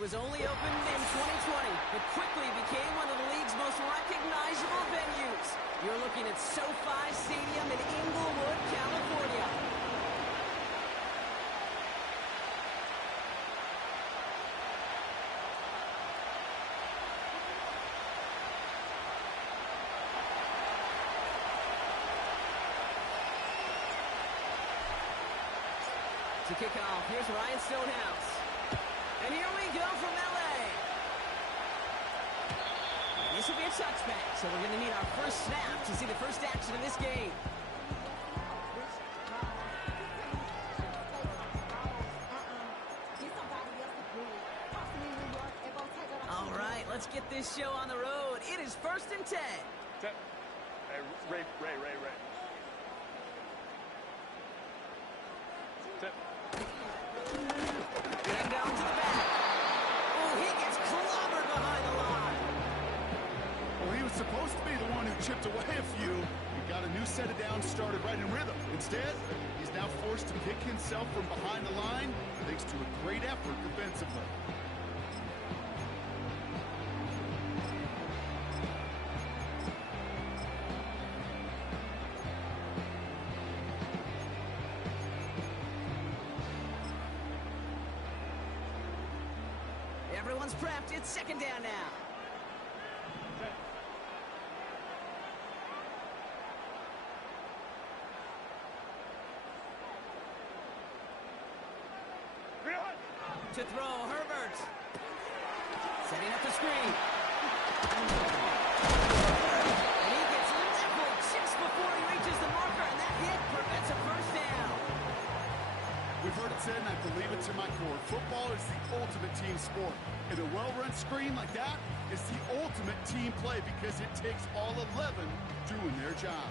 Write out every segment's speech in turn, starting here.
was only opened in 2020, but quickly became one of the league's most recognizable venues. You're looking at SoFi Stadium in Inglewood, California. To kick off, here's Ryan Stonehouse. And here we go from L.A. And this will be a touchback, so we're going to need our first snap to see the first action in this game. All right, let's get this show on the road. It is 1st and 10. Hey, Ray. Getting down to the back. Oh, he gets clobbered behind the line. Well, he was supposed to be the one who chipped away a few. He got a new set of downs started right in rhythm. Instead, he's now forced to kick himself from behind the line thanks to a great effort defensively. Everyone's prepped. It's 2nd down now. To throw, Herbert. Setting up the screen. And he gets leveled just before he reaches the marker, and that hit prevents a first down. We've heard it said, and I believe it to my core. Football is the ultimate team sport. And a well-run screen like that is the ultimate team play because it takes all 11 doing their job.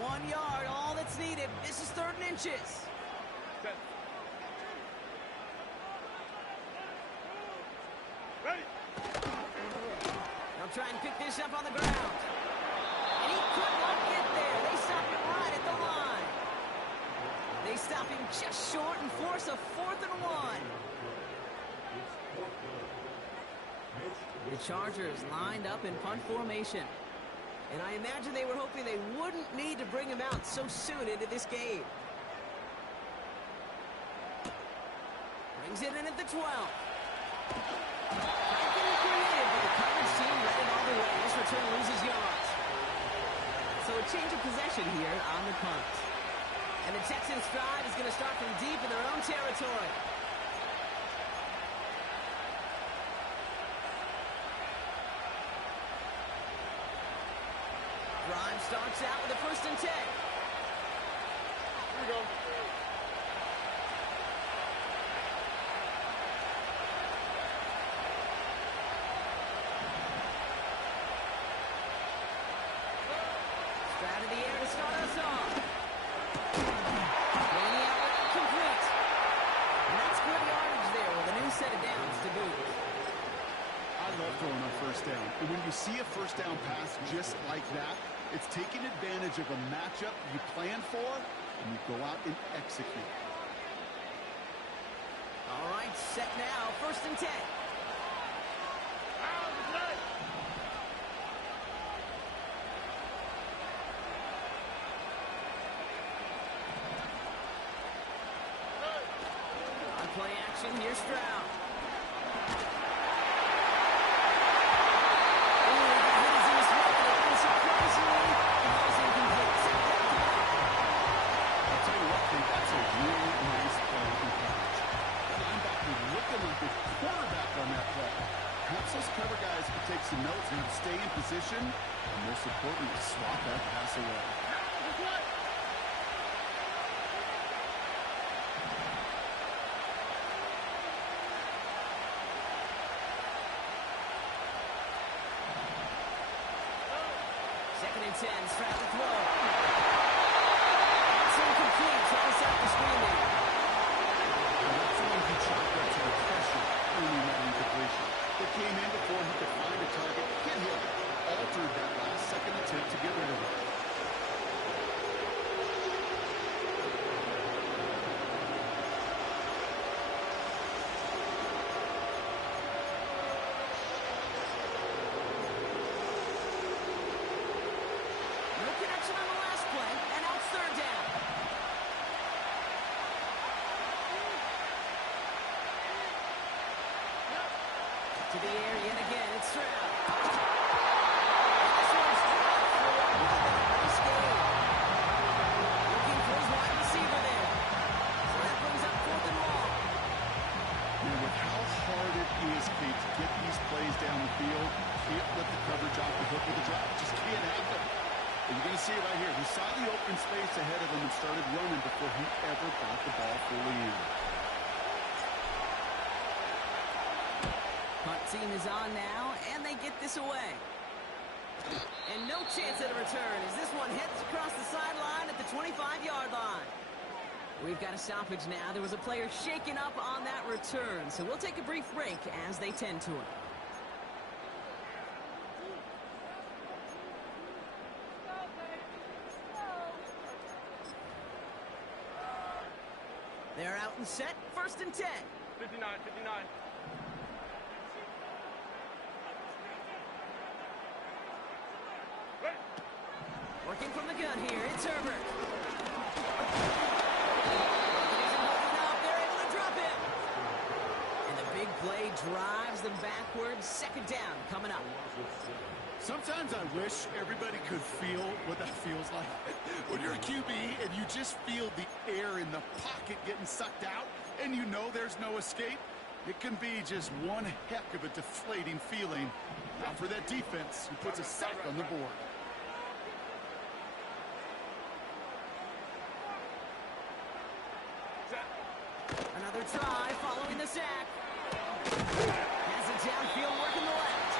One yard, all that's needed. This is 3rd and inches. Ready. They'll try and pick this up on the ground. And he could not get there. They stop him right at the line. They stop him just short and force a 4th and 1. The Chargers lined up in punt formation. And I imagine they were hoping they wouldn't need to bring him out so soon into this game. Brings it in at the 12. Trying to get it creative, but the coverage team read it all the way. This return loses yards. So a change of possession here on the punt. And the Texans' drive is going to start from deep in their own territory. Drive starts out with a 1st and 10. Here we go. Straight in the air to start us off. Bringing out complete. And that's good yardage there with a new set of downs to boot. I love throwing on 1st down. And when you see a 1st down pass just like that, it's taking advantage of a matchup you plan for, and you go out and execute. All right, set now. 1st and 10. On play action, here's Stroud. Cover guys can take some notes and stay in position, and most importantly, swat that pass away. Second and 10, Stroud to throw. It's incomplete. Trying to set up the screen there. That's the one who chopped that to the pressure, earning that incompletion. It came in before he could find a target, get hit, altered that last second attempt to get rid of it. To the air yet again. It's Stroud. This one's dropped for more than a nice game. Looking for his wide receiver there. So that brings up 4th and long. And with how hard it is, Kate, to get these plays down the field, can't let the coverage off the hook with a drop. Just can't happen. And you're going to see it right here. He saw the open space ahead of him and started running before he ever got the ball fully in. Punt team is on now, and they get this away. And no chance at a return as this one heads across the sideline at the 25-yard line. We've got a stoppage now. There was a player shaken up on that return, so we'll take a brief break as they tend to it. They're out and set. 1st and 10. 59, 59. Ready. Working from the gun here. It's Herbert. They're able to drop him. And the big play drives them backwards. 2nd down coming up. Sometimes I wish everybody could feel what that feels like. When you're a QB and you just feel the air in the pocket getting sucked out and you know there's no escape, it can be just one heck of a deflating feeling. Now for that defense who puts a sack on the board. Another try following the sack. Has it downfield working the left.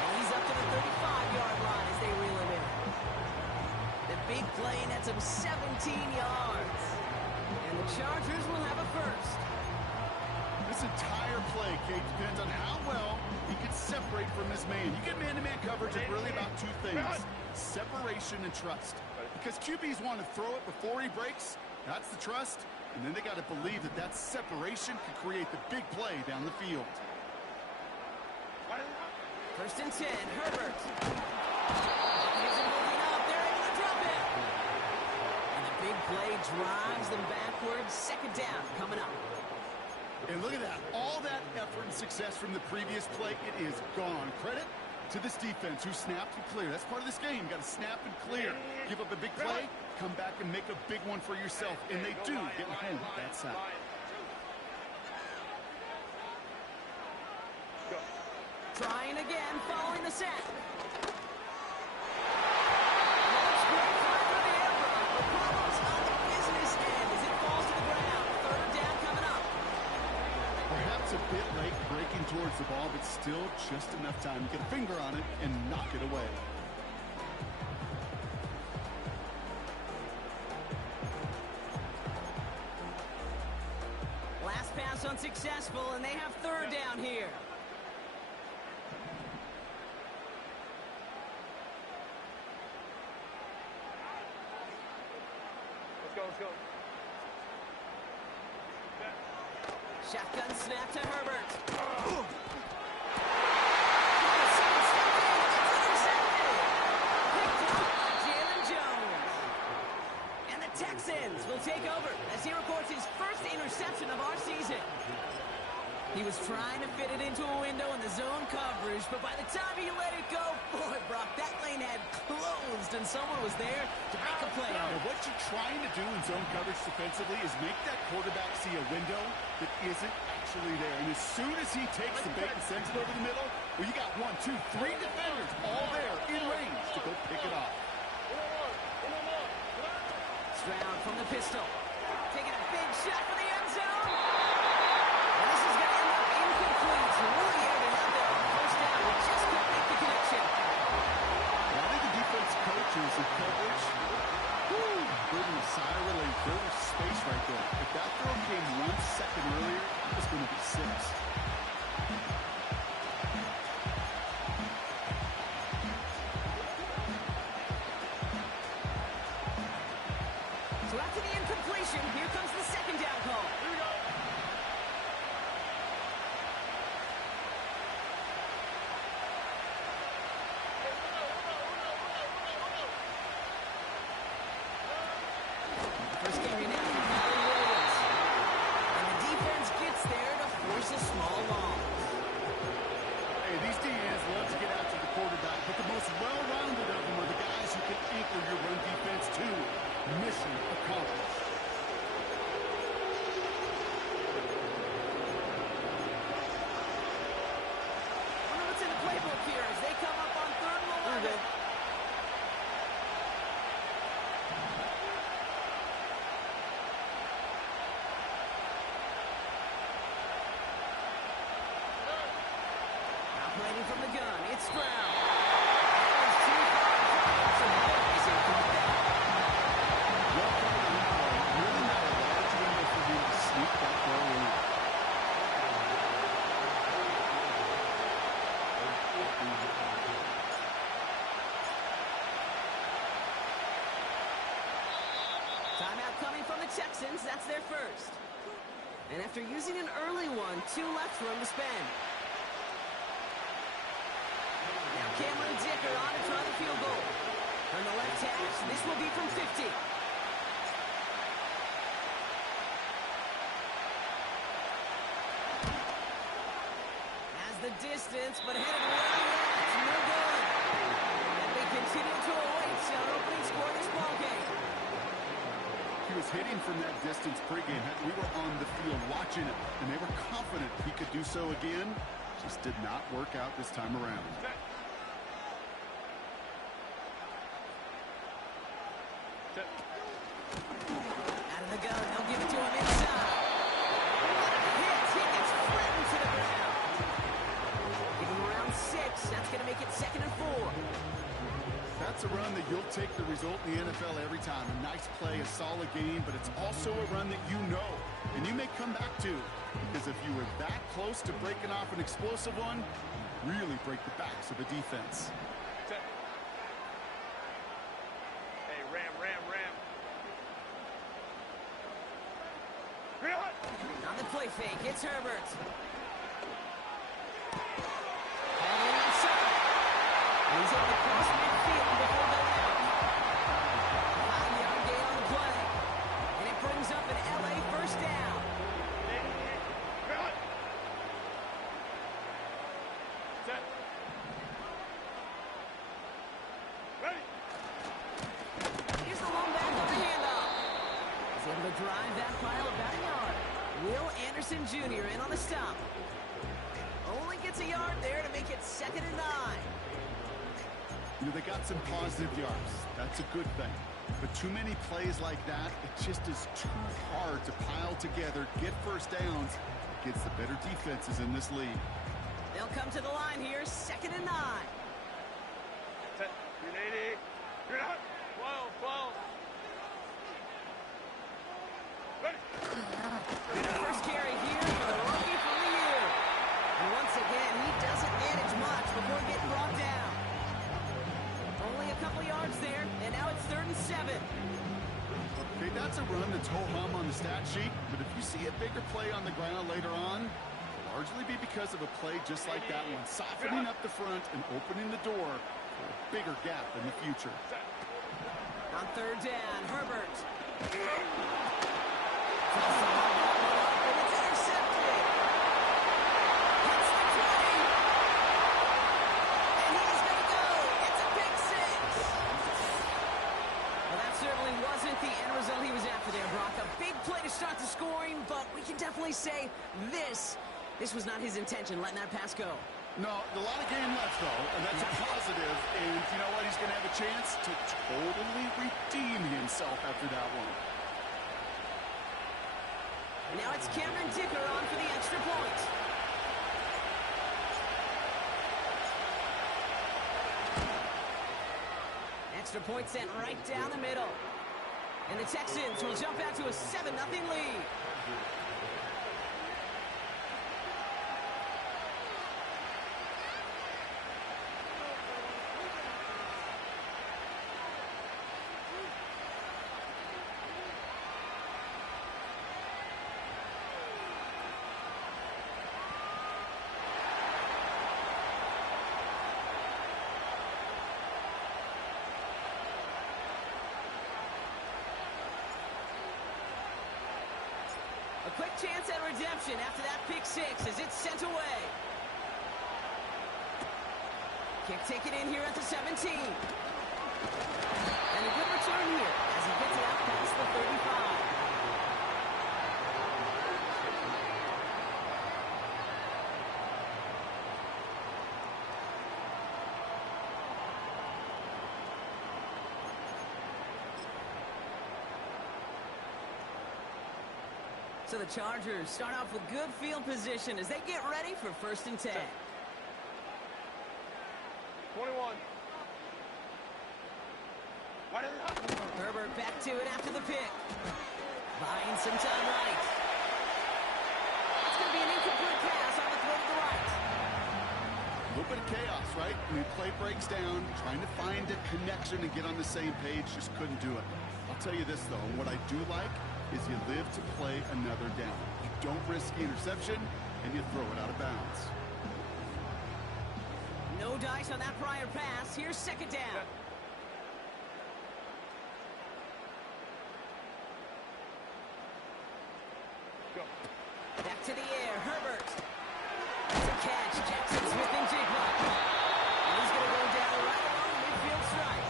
And he's up to the 35-yard line as they reel him in. The big play nets him 17 yards. And the Chargers will have a first. This entire play, Kate, depends on how well he can separate from his man. You get man-to-man coverage, it's really about 2 things. Separation and trust. Because QBs want to throw it before he breaks. That's the trust. And then they got to believe that that separation can create the big play down the field. 1st and 10. Herbert. Isn't holding up. They're able to drop it. And the big play drives them backwards. 2nd down coming up. And look at that. All that effort and success from the previous play, it is gone. Credit to this defense who snapped and cleared. That's part of this game. You got to snap and clear. Give up a big play, come back and make a big one for yourself. And they do get home with that sack. Trying again, following the sack. Perhaps a bit late breaking towards the ball, but still just enough time to get a finger on it and knock it away. Last pass unsuccessful, and they have 3rd down here. Let's go. Shotgun snap to Herbert. And the Texans will take over as he records his first interception of our season. He was trying to fit it into a window in the zone coverage, but by the time he let it go, boy, Brock, that lane had closed, and someone was there to make a play on it. What you're trying to do in zone coverage defensively is make that quarterback see a window that isn't actually there. And as soon as he takes the bait and sends it over the middle, well, you got 1, 2, 3 defenders all there in range to go pick it off. Stroud from the pistol. Taking a big shot for the end zone. And this is going to end up incomplete. Really aired it out there on 1st down. We just couldn't make the connection. I think the defense coaches and coverage, breathing a sigh of relief. There was space right there. If that throw came 1 second earlier, it's going to be 6. So after the incompletion, here comes the 2nd down call. Here we go. Operating from the gun, it's Stroud. That was too far. So he's in for that. Well played on that one. Really not a large window for him to sneak that throw in. Timeout coming from the Texans. That's their first. And after using an early one, 2 left for him to spend. Now Cameron Dicker on to try the field goal. From the left hash, this will be from 50. Has the distance, but headed way left. No good. And they continue to await our opening score of this ballgame. He was hitting from that distance pregame. We were on the field watching it, and they were confident he could do so again. Just did not work out this time around. Out of the gun, they'll give it to him inside. What a hit! He gets flattened to the ground. Give him around 6. That's going to make it 2nd and 4. That's a run that you'll take the result in the NFL every time. A nice play, a solid game, but it's also a run that you know, and you may come back to. Because if you were that close to breaking off an explosive one, you really break the backs of the defense. Hey, ram. On the play fake, it's Herbert. And inside. He's able to cross midfield before going out. 5-yard gain on the play. And it brings up an LA first down. Set. Ready. Here's the long back on the handoff. He's able to drive that pile about a yard. Will Anderson Jr. in on the stop. Only gets a yard there to make it 2nd and 9. You know, they got some positive yards. That's a good thing. But too many plays like that, it just is too hard to pile together, get first downs against the better defenses in this league. They'll come to the line here, 2nd and 9. Set. 380. 12. Ready. First carry here for the rookie from the year. And once again, he doesn't manage much before getting brought down. Only a couple yards there, and now it's 3rd and 7. Okay, that's a run that's ho-hum on the stat sheet, but if you see a bigger play on the ground later on, it'll largely be because of a play just like that one, softening up the front and opening the door for a bigger gap in the future. On 3rd down, Herbert. It's intercepted. Hits the 20. And he's going to go. It's a pick 6. Well, that certainly wasn't the end result he was after there, Brock. A big play to start the scoring, but we can definitely say this was not his intention, letting that pass go. No, a lot of game left, though, and that's a positive. And you know what? He's going to have a chance to totally redeem himself after that one. Now it's Cameron Dicker on for the extra point. Extra point sent right down the middle. And the Texans will jump out to a 7-0 lead. A quick chance at redemption after that pick 6 as it's sent away. Kick taken in here at the 17. And a good return here as he gets it out past the 35. So the Chargers start off with good field position as they get ready for 1st and 10. 21. Right in up. Herbert back to it after the pick. Buying some time right. It's going to be an incomplete pass on the throw to the right. A little bit of chaos, right? When the play breaks down, trying to find a connection and get on the same page, just couldn't do it. I'll tell you this, though, and what I do like is you live to play another down. You don't risk the interception, and you throw it out of bounds. No dice on that prior pass. Here's second down. Go. Back to the air. Herbert. That's a catch. Jackson Smith and Jigba. And he's going to go down right along the midfield stripe.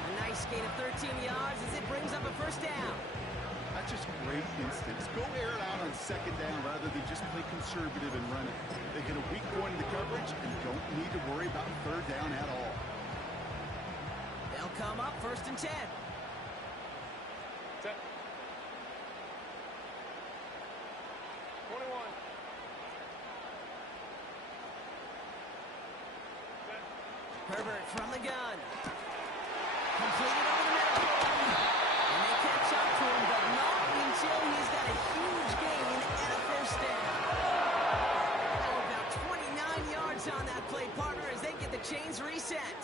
A nice gain of 13 yards as it brings up a first down. That's just great instincts. Go air it out on second down rather than just play conservative and run it. They get a weak point in the coverage and don't need to worry about third down at all. They'll come up first and 10. Set. 21. Set. Herbert from the gun. Completed over the middle. And they catch up to him, but not until he's got a huge gain and a first down. Now about 29 yards on that play, partner, as they get the chains reset.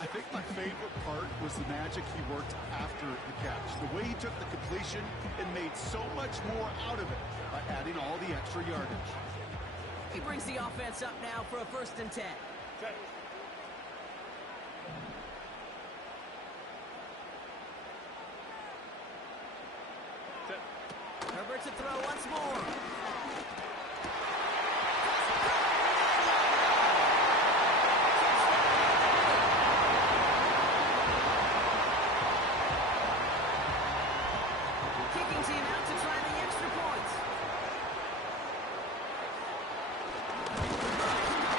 I think my favorite part was the magic he worked after the catch. The way he took the completion and made so much more out of it by adding all the extra yardage. He brings the offense up now for a first and 10. Set. Set. Herbert to throw once more. Kicking team out to try the extra points.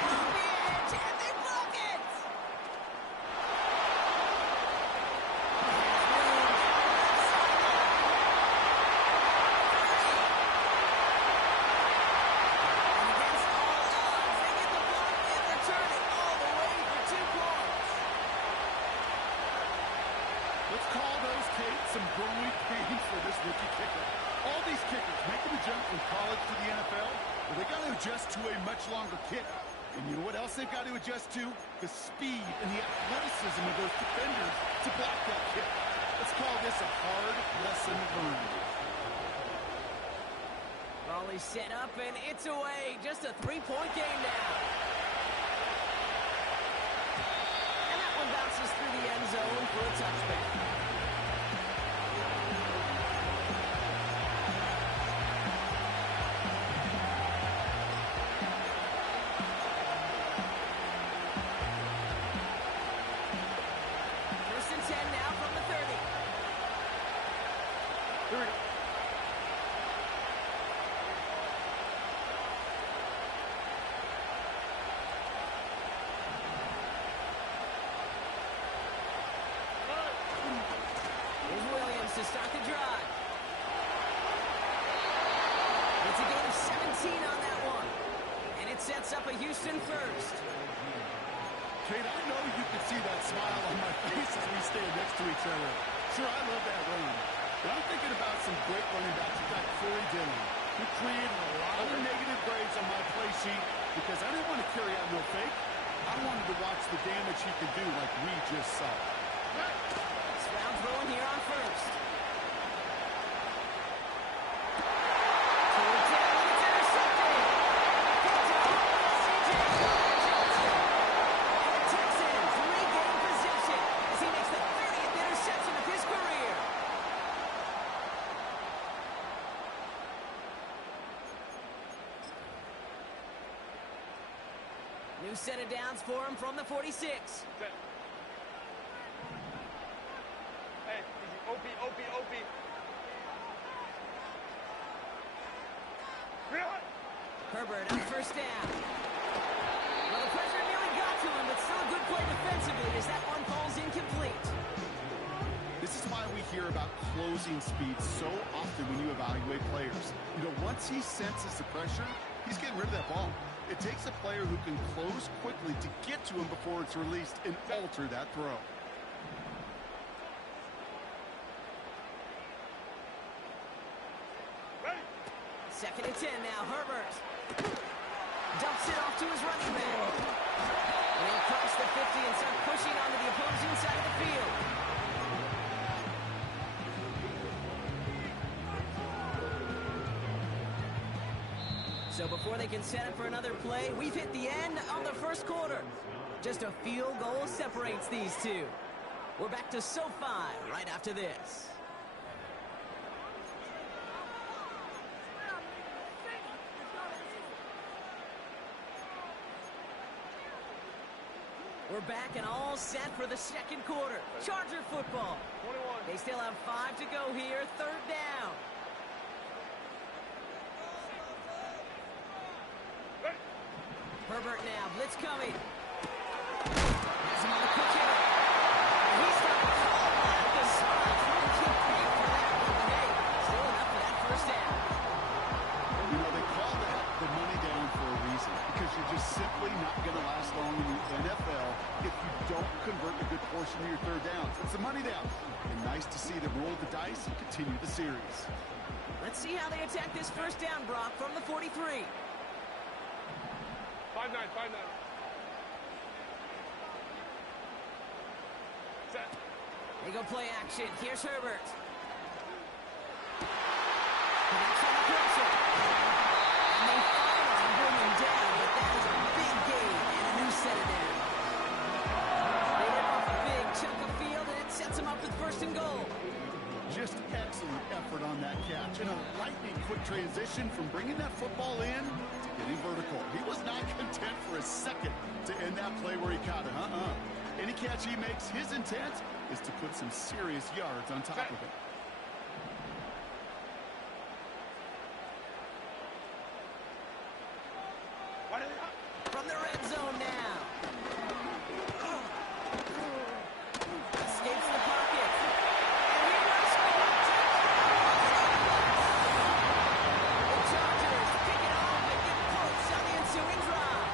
On the edge, and they broke it! And against all odds, they get the block and return it all the way for 2 points. Let's call those, Kate, some growing pains for this rookie kicker. All these kickers making the jump from college to the NFL, well, they got to adjust to a much longer kick. And you know what else they've got to adjust to? The speed and the athleticism of those defenders to block that kick. Let's call this a hard lesson learned. Volley set up, and it's away. Just a 3-point game now. And that one bounces through the end zone for a touchback. First and 10 now from the 30. Here we go. Here's Williams to start the drive. It's a gain of 17 on that one. And it sets up a Houston first. Kate, I know you can see that smile on my face as we stand next to each other. Sure, I love that run. But I'm thinking about some great running backs like Corey Dillon, who created a lot of negative grades on my play sheet because I didn't want to carry out no fake. I wanted to watch the damage he could do like we just saw. Stroud throwing here on first. Texans regain possession as he makes the 30th interception of his career. New set of downs for him from the 46. Set. Hey, easy. OP, OP, OP. Really? Herbert on first down. Well, the pressure nearly got to him, but still a good play defensively as that one falls incomplete. This is why we hear about closing speed so often when you evaluate players. You know, once he senses the pressure, he's getting rid of that ball. It takes a player who can close quickly to get to him before it's released and alter that throw. Ready. 2nd and 10 now. Herbert dumps it off to his running back. And he'll cross the 50 and start pushing onto the opposing side of the field. So before they can set up for another play, we've hit the end of the first quarter. Just a field goal separates these two. We're back to SoFi right after this. We're back and all set for the second quarter. Charger football. 21. They still have 5 to go here. 3rd down. Ready. Herbert now. Blitz coming. Has him on the quick hitter. He's got the call back. The Sox will keep paying for that one. But hey, still enough for that 1st down. You know, they call that the money down for a reason, because you're just simply not going to last long in the NFL if you don't convert a good portion of your 3rd downs. It's the money down. And nice to see them roll the dice and continue the series. Let's see how they attack this 1st down, Brock, from the 43. 5-9, 5-9. Set. They go play action. Here's Herbert. Connects on the crosser. And they finally bring him down, but that is a big gain and a new set of downs. They get off a big chunk of field, and it sets him up with 1st and goal. Just excellent effort on that catch, and a lightning quick transition from bringing that football in to getting vertical. He was not content for a second to end that play where he caught it. Any catch he makes, his intent is to put some serious yards on top of it. From the red zone now. Escapes the pocket. And he runs for the touchdown. The Chargers pick it off and get points on the ensuing drive.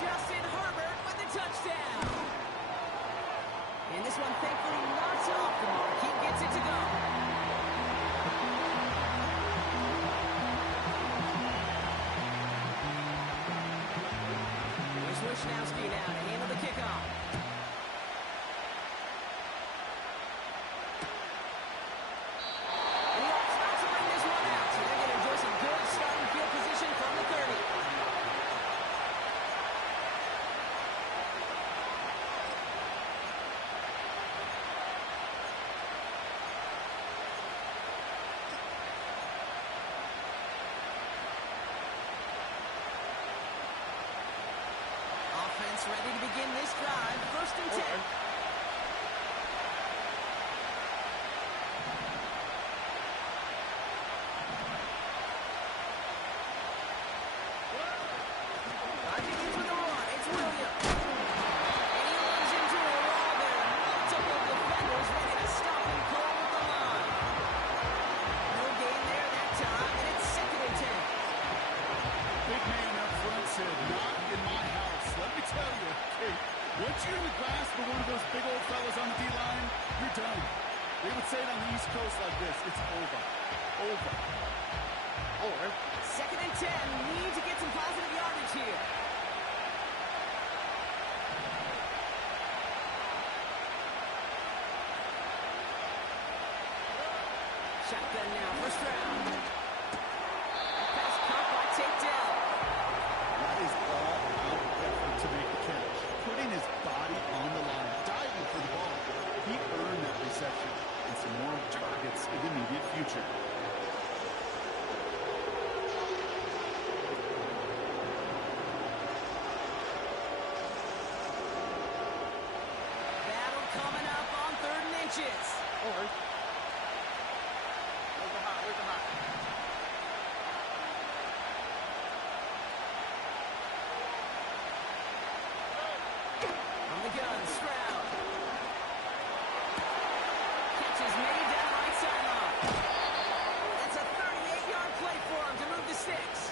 Justin Herbert with the touchdown. And this one thankfully not off the mark. He gets it to go. Wishnowski now to handle the kickoff. And he opts not to bring this one out, so they're going to enjoy some good starting field position from the 30. Offense ready to begin this drive. 1st and 10. Begins with a run. It's Williams. And he runs into a wall there. Multiple defenders ready to stop him cold at the line. No gain there that time, and it's 2nd and 10. Big man up front said, "Not in my house." Let me tell you, hey, once you're in the grasp of one of those big old fellas on the D-line, you're done. They would say it on the East Coast like this: it's over. Over. 2nd and 10. Need to get some positive yardage here. Shotgun now, 1st round. Pass caught by takedown. That is all out effort to make the catch. Putting his body on the line, diving for the ball. He earned that reception and some more targets in the immediate future. Battle coming up on 3rd and inches. Where's the hot? On the gun, Stroud. Catch is made down right sideline. That's a 38-yard play for him to move the sticks.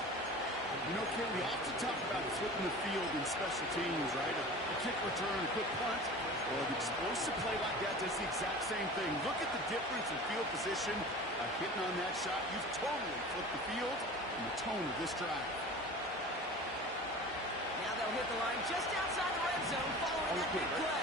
You know, Ken, we often talk about flipping the field in special teams, right? A kick return, a quick punt. Well, an explosive play like that does the exact same thing. Look at the difference in field position. Hitting on that shot, you've totally flipped the field and the tone of this drive. Now they'll hit the line just outside the red zone following that big play.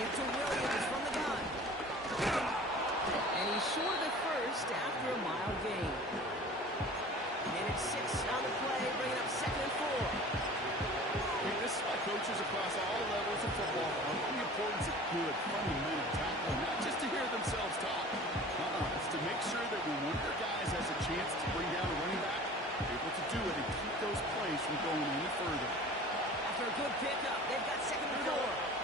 Into Williams from the gun. And he's short of the first after a mile gain. Minute 6 on the play, bringing up 2nd and 4. This is why coaches across all levels of football know the importance of good, fundamental tackling, not just to hear themselves talk. It's to make sure that when one of their guys has a chance to bring down a running back, they're able to do it and keep those plays from going any further. After a good pickup, they've got 2nd and 4.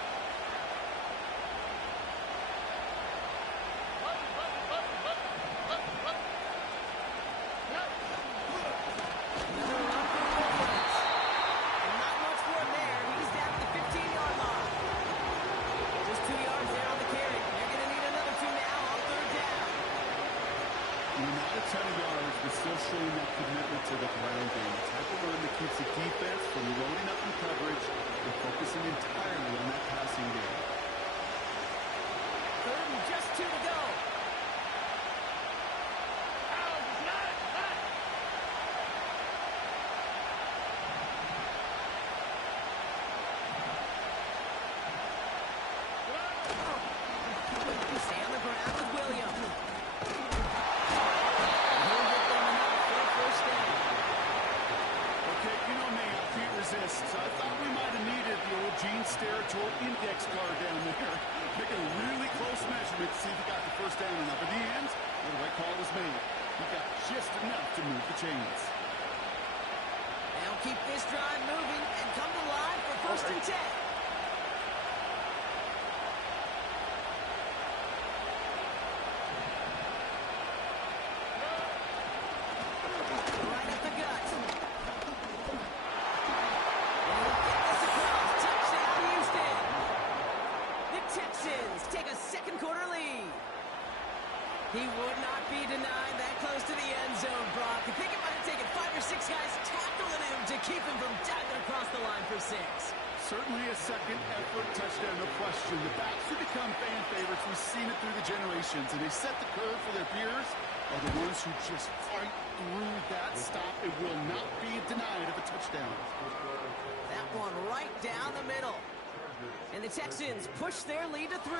Showing that commitment to the ground game. The type of run that keeps the defense from loading up in coverage and focusing entirely on that passing game. 3rd and just 2 to go. Stay on the ground with Williams. So I thought we might have needed the old Gene Steratore index card down there. Making a really close measurement to see if he got the first down or not. But in the end, the right call was made. He got just enough to move the chains. They'll keep this drive moving and come to the line for 1st and 10. Right up the gut. Texans take a 2nd quarter lead. He would not be denied that close to the end zone, Brock. I think it might have taken 5 or 6 guys tackling him to keep him from diving across the line for 6. Certainly a second effort touchdown, no question. The backs who become fan favorites, we've seen it through the generations, and they set the curve for their peers are the ones who just fight through that stop. It will not be denied of a touchdown. That one right down the middle. And the Texans push their lead to 3.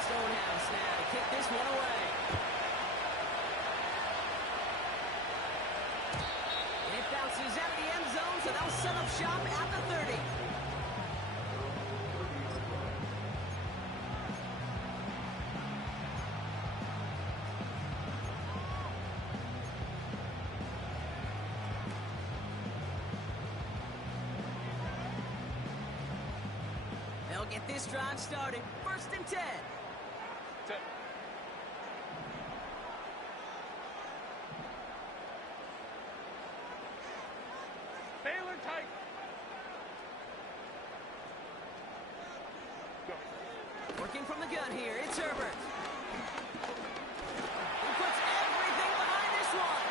Stonehouse now to kick this one away. And it bounces out of the end zone, so they'll set up shop at the 30. They'll get this drive started. 1st and 10. Baylor tight. Go. Working from the gun here, it's Herbert. He puts everything behind this one.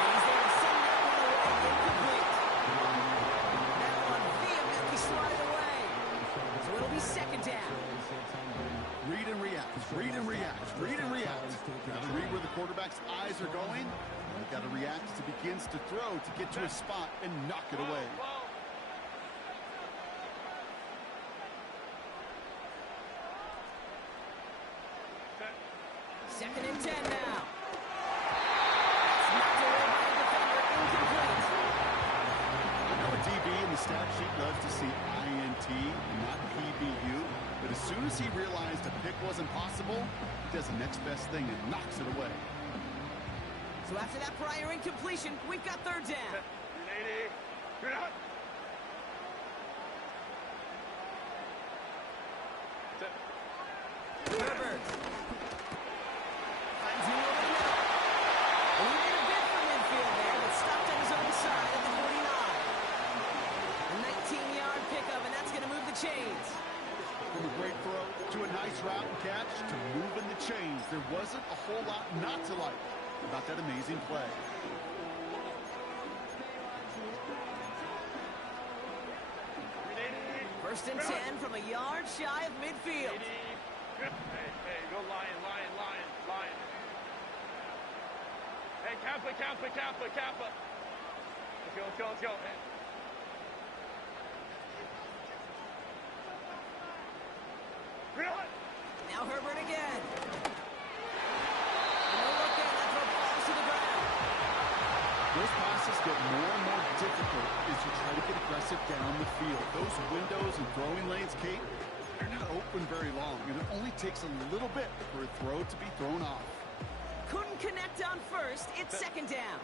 And he's there to send that one away incomplete. That one vehemently swatted away. So it'll be 2nd down. Read and react, read and react, read and react. Got to read where the quarterback's eyes are going. You've got to react as he begins to throw to get to a spot and knock it away. 2nd and 10 now. It's knocked away by the defender, incomplete. I know a DB in the stat sheet loves to see INT and not PBU, but as soon as he realized a pick wasn't possible, he does the next best thing and knocks it away. So after that prior incompletion, we've got 3rd down. Lady, you're not. Herbert. Finds him over the middle. There wasn't a whole lot not to like about that amazing play. First and 10 from a yard shy of midfield. Hey, go Lion. Hey, Kappa. Let's go. Hey. Really? Now Herbert again. No look in, that throw falls to the ground. Those passes get more and more difficult as you try to get aggressive down the field. Those windows and throwing lanes, Kate, they're not open very long, and it only takes a little bit for a throw to be thrown off. Couldn't connect on first. It's second down.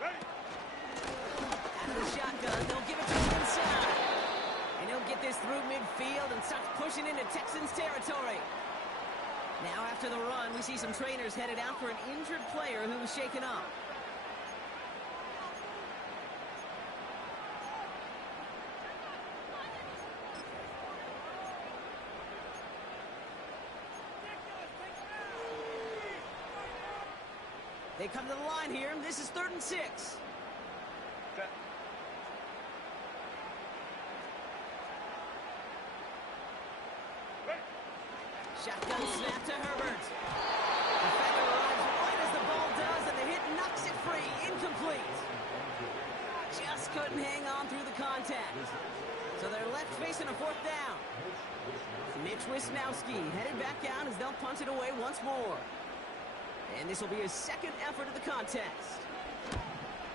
Ready? Out of the shotgun, they'll give it to him inside. And he'll get this through midfield and starts pushing into Texans territory. Now after the run, we see some trainers headed out for an injured player who was shaken up. They come to the line here. This is 3rd and 6. Set. Ready? Shotgun snap to Herbert. Defender arrives right as the ball does, and the hit knocks it free. Incomplete. Just couldn't hang on through the contact. So they're left facing a 4th down. Mitch Wisnowski headed back down as they'll punt it away once more. And this will be his second effort of the contest.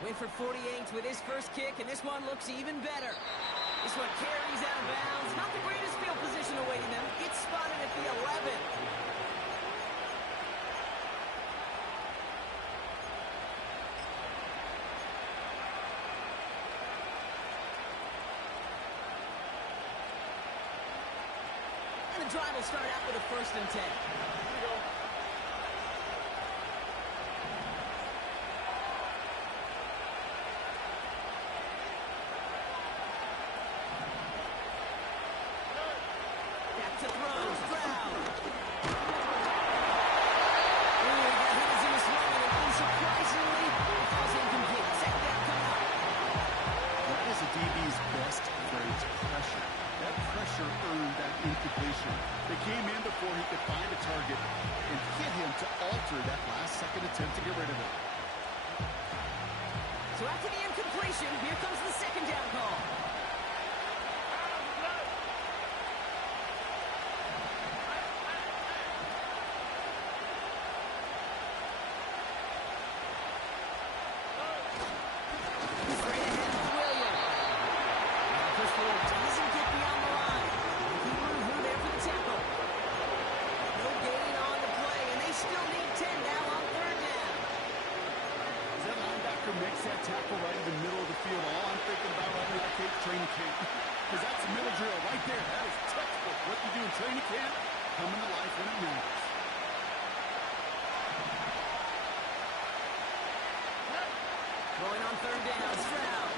Went for 48 with his first kick, and this one looks even better. This one carries out of bounds. Not the greatest field position awaiting them. It's spotted at the 11. And the drive will start out with a 1st and 10. Here we go. Back to throw. Stroud. Ooh, he got hit as he was throwing it. Unsurprisingly, it falls incomplete. Second down coming up. That is a DB's best phrase, pressure. That pressure earned that incompletion. They came in before he could find a target and hit him to alter that last-second attempt to get rid of it. So after the incompletion, here comes the second down call. Straight ahead for Williams. Push forward, doesn't get beyond the line. Keeper there for the tackle. No gain on the play, and they still need 10 now on 3rd down. As that linebacker makes that tackle right in the middle of the field, all I'm thinking about right now, Kate's training camp. Because that's a middle drill right there. That is textbook. What you do in training camp, coming to life when it matters. Going on 3rd down, Stroud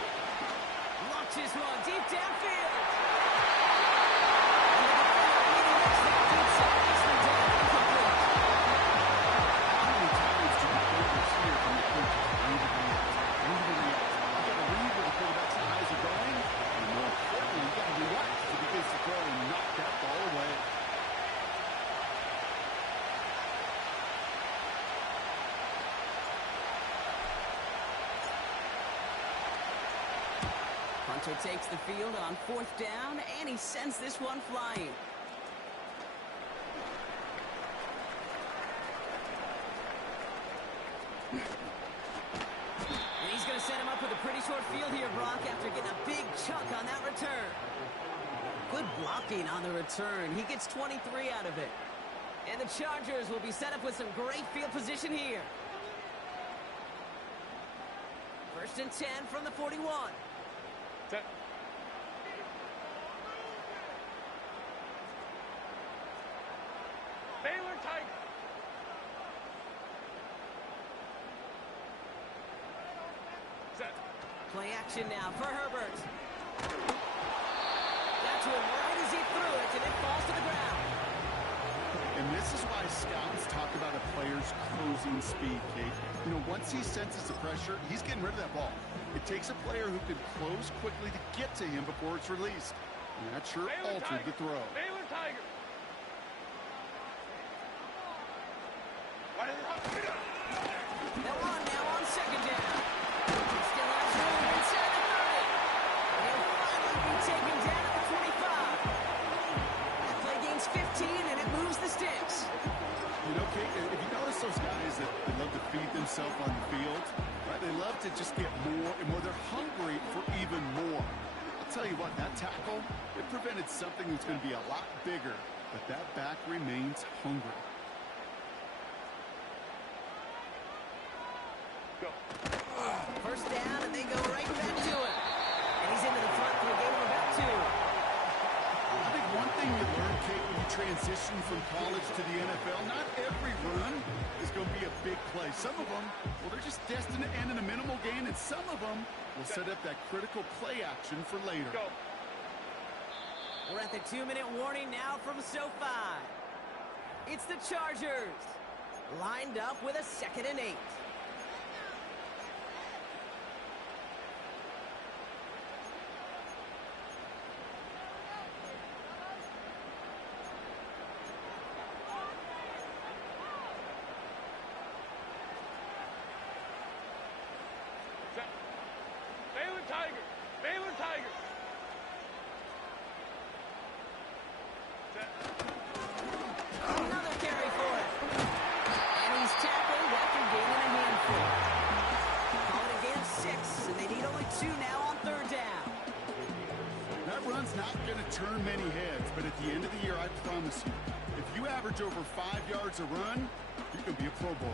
launches one deep downfield. And the defender reading that deep side, nicely done, incomplete. How many times do you think this here from the coaches? Read the react. You got to read where the quarterback's eyes are going, and more importantly, you got to react to begin to throw and knock that ball away. Hunter takes the field on 4th down, and he sends this one flying. And he's going to set him up with a pretty short field here, Brock, after getting a big chunk on that return. Good blocking on the return. He gets 23 out of it. And the Chargers will be set up with some great field position here. 1st and 10 from the 41. Set. Baylor Tigers. Set. Play action now for Herbert. That's to him right as he threw it, and it falls to the ground. And this is why scouts talk about a player's closing speed, Kate. You know, once he senses the pressure, he's getting rid of that ball. It takes a player who can close quickly to get to him before it's released. And that sure altered the throw. Baylor Tiger. They're on now on second down. Still has room inside the 30. He'll finally be taken down at the 25. That play gains 15, and it moves the sticks. You know, Kate, if you notice those guys that they love to feed themselves on the field, right? They love to just get more and more. They're hungry for even more. I'll tell you what, that tackle, it prevented something that's going to be a lot bigger, but that back remains hungry. Go. First down, and they go right back to him. And he's into the front for a gain of about 2. I think one thing you learn, Kate, when you transition from college to the NFL, not every run is going to be a big play. Some of them, well, they're just destined to end in a minimal gain, and some of them will set up that critical play action for later. Go. We're at the 2-minute warning now from SoFi. It's the Chargers, lined up with a 2nd and 8. Baylor Tiger. Baylor Tiger. Another carry for it. And he's tackled after gaining a handful. Call it a gain of 6, and they need only 2 now on 3rd down. That run's not going to turn many heads, but at the end of the year, I promise you, if you average over 5 yards a run, you can be a Pro Bowler.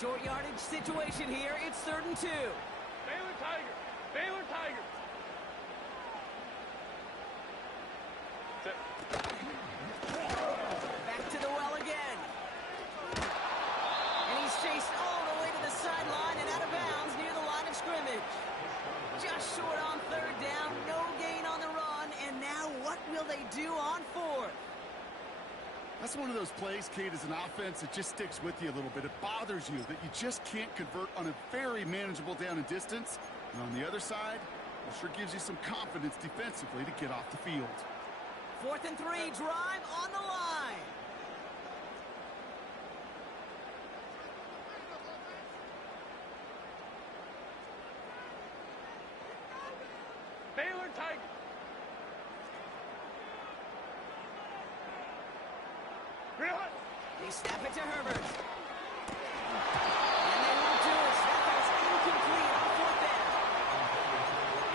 Short yardage situation here. It's 3rd and 2. Baylor Tiger. Baylor Tiger. Back to the well again. And he's chased all the way to the sideline and out of bounds near the line of scrimmage. Just short on 3rd down. No gain on the run. And now what will they do on 4th? That's one of those plays, Kate, as an offense that just sticks with you a little bit. It bothers you that you just can't convert on a very manageable down and distance. And on the other side, it sure gives you some confidence defensively to get off the field. 4th and 3, drive on the line. Baylor Tiger. They snap it to Herbert. And they won't do it. Snap is incomplete on 4th down.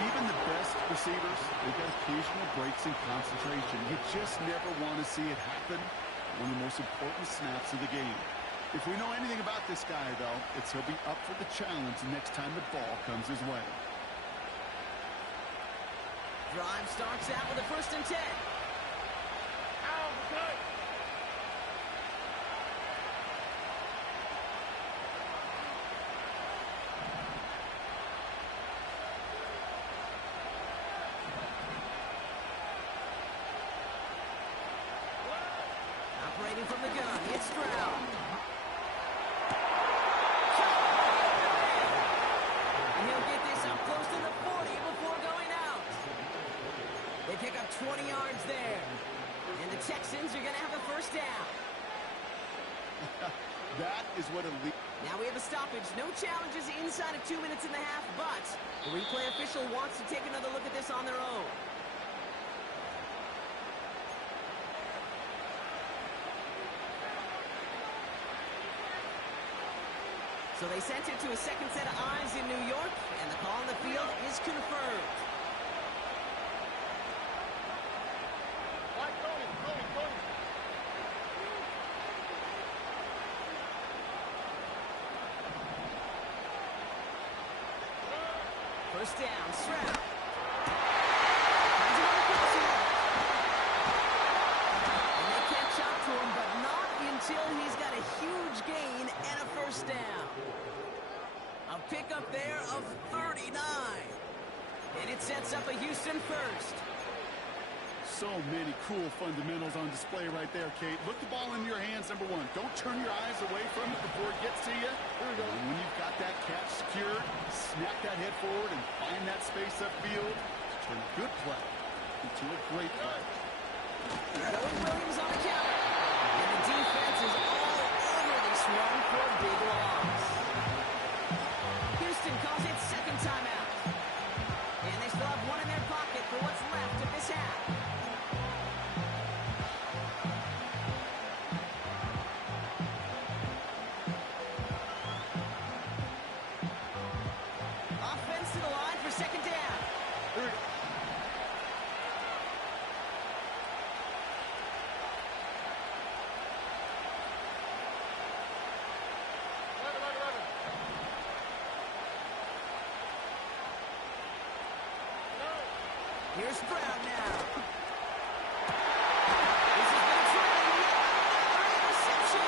Even the best receivers, they've got occasional breaks in concentration. You just never want to see it happen. One of the most important snaps of the game. If we know anything about this guy, though, it's he'll be up for the challenge next time the ball comes his way. Drive starts out with a 1st and 10. Ow, good. Operating from the gun, it's Stroud. And he'll get this up close to the 40 before going out. They pick up 20 yards there. And the Texans are going to have a 1st down. That is what a lead. Now we have a stoppage. No challenges inside of 2 minutes and a half, but the replay official wants to take another look at this on their own. So they sent it to a 2nd set of eyes in New York, and the call on the field is confirmed. First down, Stroud. And they catch up to him, but not until he's got a huge gain and a 1st down. A pickup there of 39. So many cool fundamentals on display right there, Kate. Look the ball in your hands, number one. Don't turn your eyes away from it before it gets to you. There we go. And when you've got that catch secured, snap that head forward and find that space upfield to turn a good play into a great play. Going Williams on the counter. And the defense is all over this one for a big loss. Houston calls it second timeout. And they still have one in their pocket for what's left of this half. Offense to the line for second down. Here's Brown now. This has been a try. Another interception.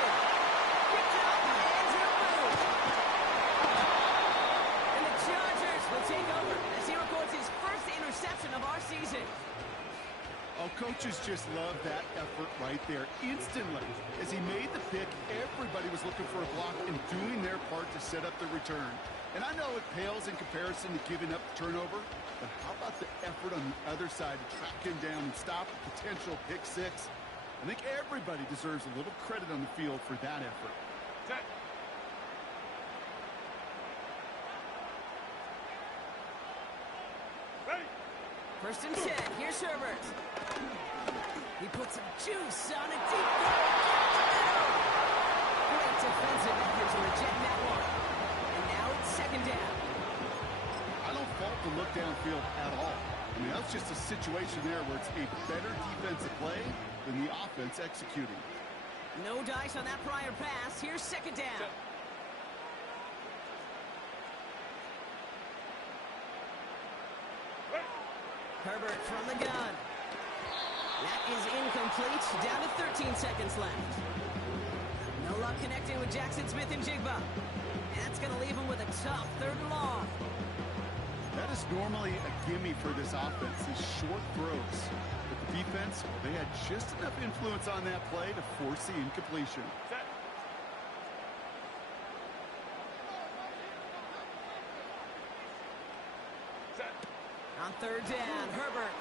Picked up by Andrew Booth. And the Chargers will take over as he records his first interception of our season. Oh, coaches just love that effort right there. Instantly, as he made the pick, everybody was looking for a block and doing their part to set up the return. And I know it pales in comparison to giving up the turnover, but how about the effort on the other side to track him down and stop a potential pick six? I think everybody deserves a little credit on the field for that effort. Set. Ready. First and 10. Here's Herbert. He puts some juice on a deep throw. Great defensive effort to reject that one. And now it's second down. I don't fault the look downfield at all. I mean, that's just a situation there where it's a better defensive play than the offense executing. No dice on that prior pass. Here's second down. Set. Ready. Herbert from the gun. That is incomplete. Down to 13 seconds left. No luck connecting with Jackson Smith and Jigba. And that's going to leave him with a tough third and long. That is normally a gimme for this offense, is short throws. But the defense, well, they had just enough influence on that play to force the incompletion. Set. Set. On third down, Herbert.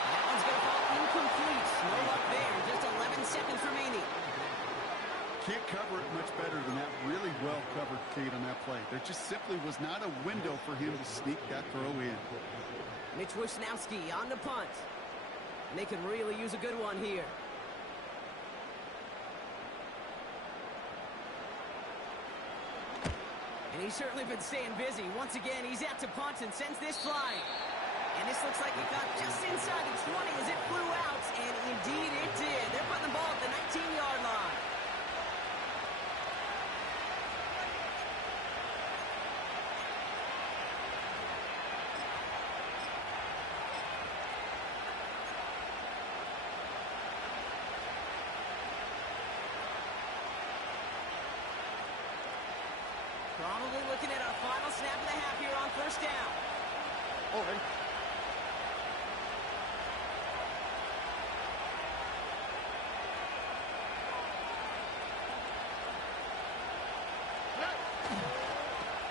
That one's going to fall incomplete. No luck there. Just 11 seconds remaining. Can't cover it much better than that. Really well covered, Kate, on that play. There just simply was not a window for him to sneak that throw in. Mitch Wisnowski on the punt. And they can really use a good one here. And he's certainly been staying busy. Once again, he's out to punt and sends this flying. And this looks like it got just inside the 20 as it flew out. And indeed it did. They're putting the ball at the 19-yard line. Probably looking at our final snap of the half here on first down. All right.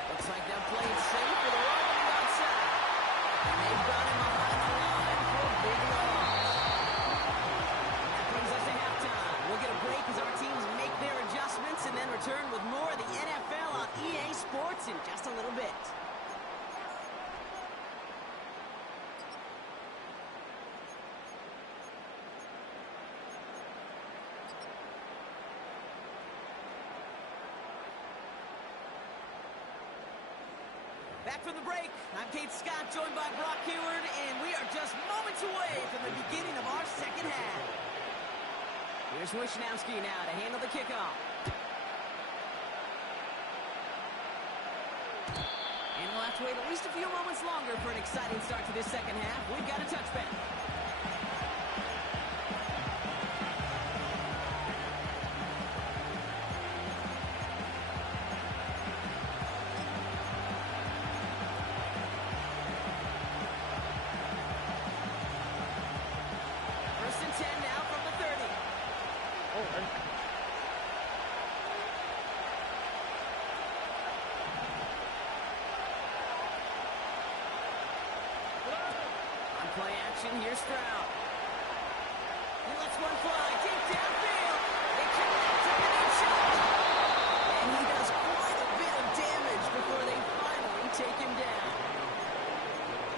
Looks like they'll play it safe for the run on the outside. And they've got him behind the line for a big loss. That brings us to halftime. We'll get a break as our teams make their adjustments and then return with more of the NFL on EA Sports in just a little bit. Back from the break, I'm Kate Scott, joined by Brock Heward, and we are just moments away from the beginning of our second half. Here's Wisnowski now to handle the kickoff. And we'll have to wait at least a few moments longer for an exciting start to this second half. We've got a touchback. possession. Here's Stroud. He lets one fly deep downfield. They connect to the shot. And he does quite a bit of damage before they finally take him down.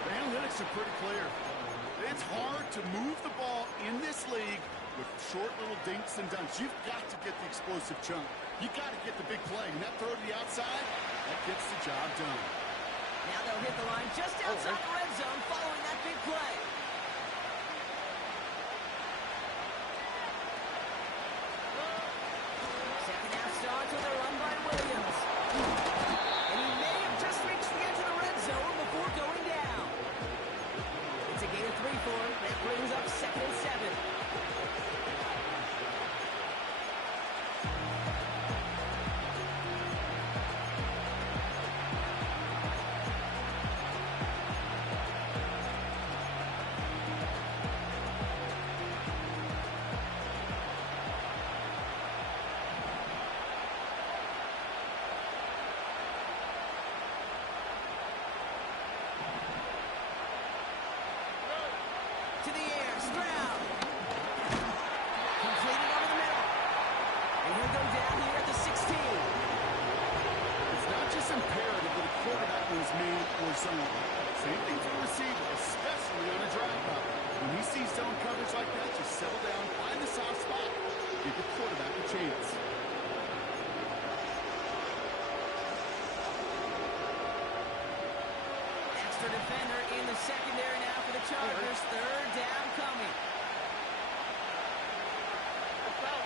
The analytics are pretty clear. It's hard to move the ball in this league with short little dinks and dunks. You've got to get the explosive chunk. You've got to get the big play. And that throw to the outside, that gets the job done. Now they'll hit the line just outside the red zone following that big play. Second half starts with a run by Williams. And he may have just reached the edge of the red zone before going down. It's a gain of 3 for him. That brings up 2nd and 7. To the air, Stroud. Completed over the middle. And he'll go down here at the 16. It's not just imperative that a quarterback knows man or zone. Same thing for the receiver, especially on a drag route. When he sees zone coverage like that, just settle down, find the soft spot, give the quarterback a chance. Extra defender in the secondary now for the Chargers. 3rd down coming. Foul.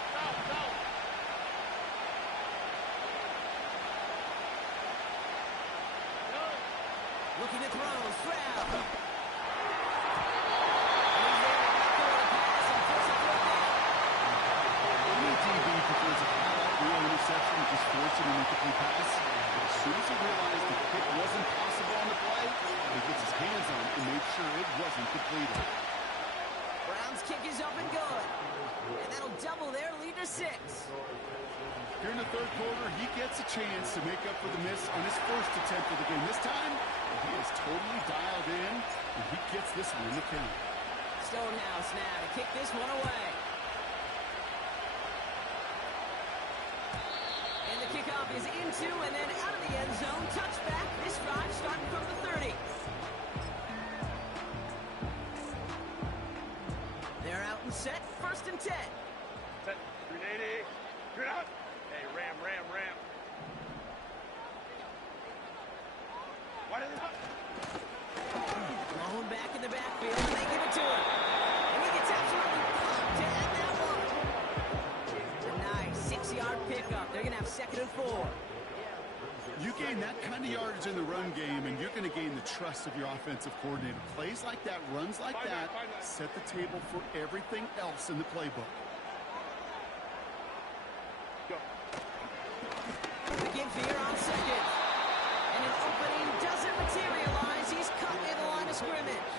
Looking to throw, Stroud. And he's there to knock away the pass and force a 4th down. Any DB prefers a flat-out real interception and just force an incomplete pass. But as soon as he realized the kick wasn't possible on the play, he gets his hands on it and made sure it wasn't completed. Brown's kick is up and good. And that'll double their lead to 6. Here in the 3rd quarter, he gets a chance to make up for the miss on his first attempt of the game. This time, he is totally dialed in, and he gets this one in the count. Stonehouse now to kick this one away. And the kickoff is into and then out of the end zone. Touchback. This drive starting from the 30. They're out and set. 1st and 10. Set. 380. Good out. Hey, ram. Why did they not? Blown back in the backfield, and they give it to him. And he gets absolutely pumped to end that one. A nice 6-yard pickup. They're going to have 2nd and 4. You gain that kind of yardage in the run game, and you're going to gain the trust of your offensive coordinator. Plays like that, runs like that, set the table for everything else in the playbook. Go. The give here on 2nd. And an opening doesn't materialize. He's cut in the line of scrimmage.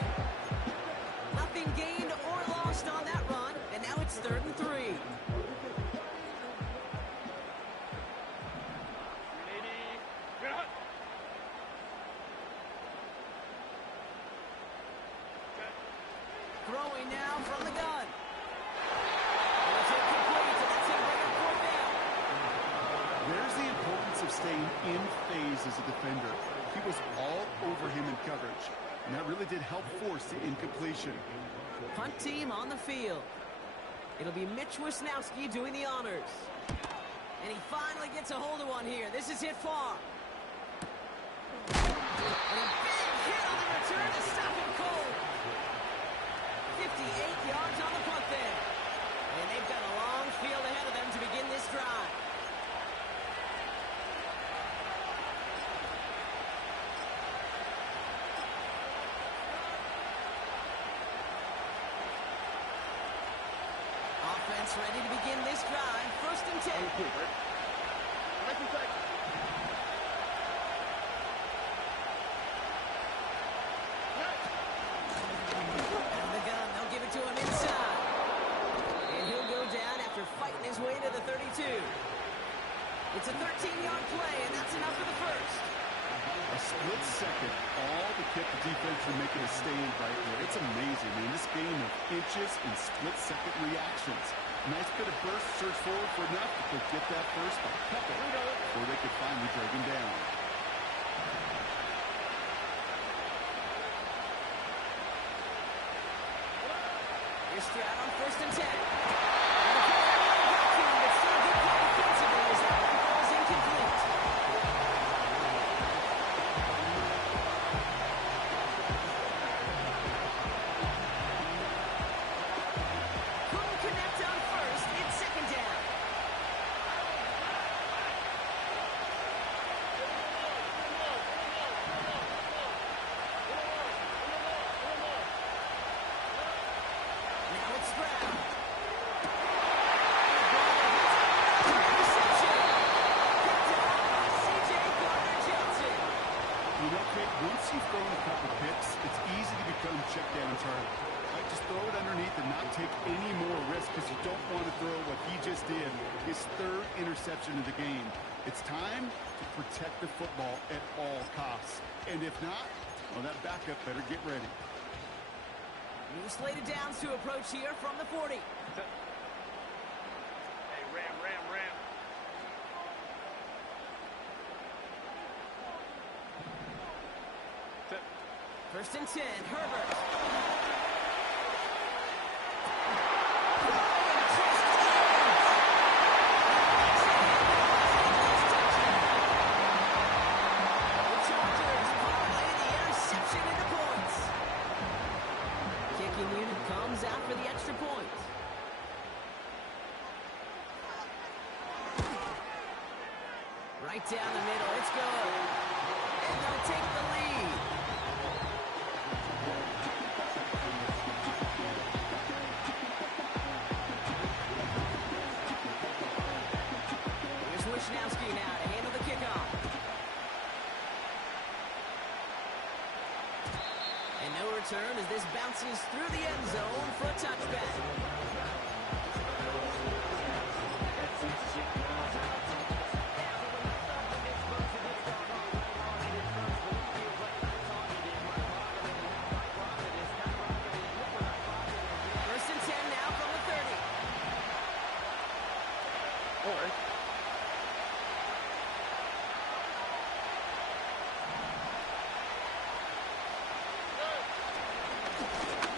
Nothing gained or lost on that run, and now it's 3rd and 3. 380. Good out. Okay. Throwing now from the gun. And it's incomplete, and that's going to bring up 4th down. There's the importance of staying in phase as a defender. He was all over him in coverage, and that really did help force the incompletion. Punt team on the field. It'll be Mitch Wisnowski doing the honors. And he finally gets a hold of one here. This is hit far. And a big hit on the return to stop him cold. 58 yards on the punt there. And they've got a long field ahead of them to begin this drive. Offense ready to begin this drive. 1st and 10. Out of the gun, they'll give it to him inside. And he'll go down after fighting his way to the 32. It's a 13-yard play, and that's enough for the 1st. A split second, all to keep the defense from making a stand right there. It's amazing, man. This approaches and split-second reactions. Nice bit of burst, search forward for enough to get that first by a couple before they could finally drag him down. Here's Stroud on 1st and 10. And the kick out but still good play defensively as that one falls incomplete. Couldn't connect on 1st. It's 2nd down. Now it's Stroud. Reception. Picked off by C.J. Gardner-Johnson. You know, Kate, once you've thrown a couple picks, it's easy to become check down target. Like, just throw it underneath and not take any more risk because you don't want to throw what he just did, his 3rd interception of the game. It's time to protect the football at all costs. And if not, well, that backup better get ready. New slated downs to approach here from the 40. Hey, ram. 1st and 10, Herbert. The Chargers parlay the interception into points. Kicking unit comes out for the extra point. Right down the middle, it's good. And they'll take the lead. Here's Wishnowski now to handle the kickoff. And no return as this bounces through the end zone for a touchback. First and 10 now from the 30. All right.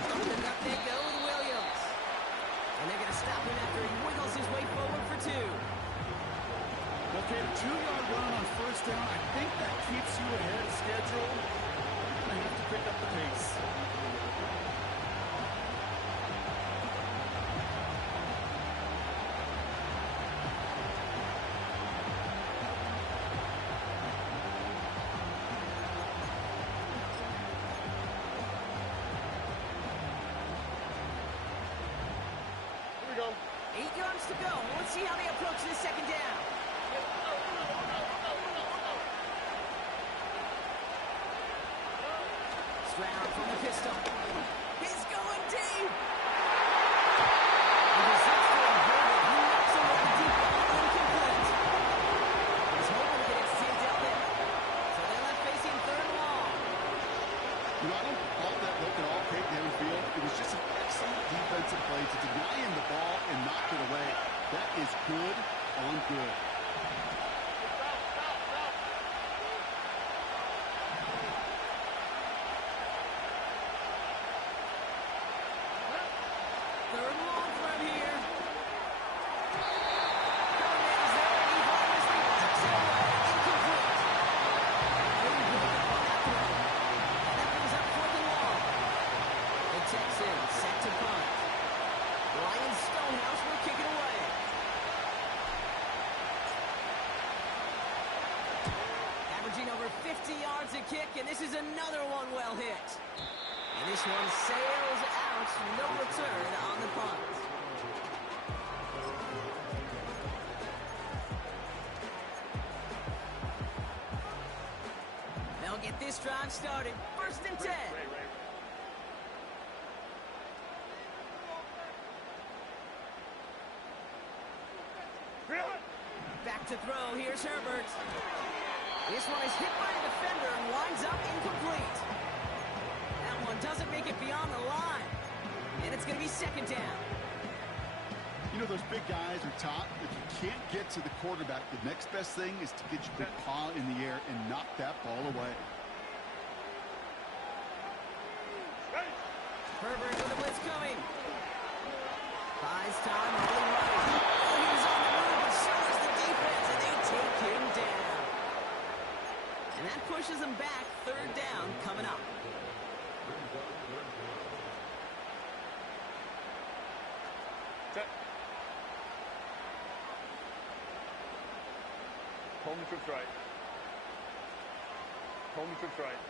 With the nutmeg go with Williams. And they're going to stop him after he wiggles his way forward for 2. Okay, a 2-yard run on 1st down. I think that keeps you ahead of schedule. You're going to have to pick up the pace. Here we go. 8 yards to go. Let's see how they approach this 2nd down. Stroud from the pistol. He's going deep. And his head's going forward. He knocks away the deep ball incomplete. He's hoping to get it saved out there. So they're left facing 3rd and long. You know, I don't fault that look at all, Kate, downfield. It was just an excellent defensive play to deny him the ball and knock it away. That is good on good. Third and long for him here. Hernandez there, and he harmlessly backs it away. Incomplete. Couldn't break up on that throw. And that brings up 4th and long. The Texans set to punt. Ryan Stonehouse will kick it away. Averaging over 50 yards a kick, and this is another one well hit. And this one sails out, no return on the punt. They'll get this drive started. 1st and 10. Back to throw. Here's Herbert. This one is hit by a defender and winds up incomplete. That one doesn't make it beyond the line. And it's it's going to be second down. You know, those big guys are top. If you can't get to the quarterback, the next best thing is to get your big paw in the air and knock that ball away. Herbert with a blitz coming. Buys time, rolling right. Oh, he's on the move, but so is the defense, and they take him down. And that pushes him back. Third down coming up. Home trips right. Home trips right.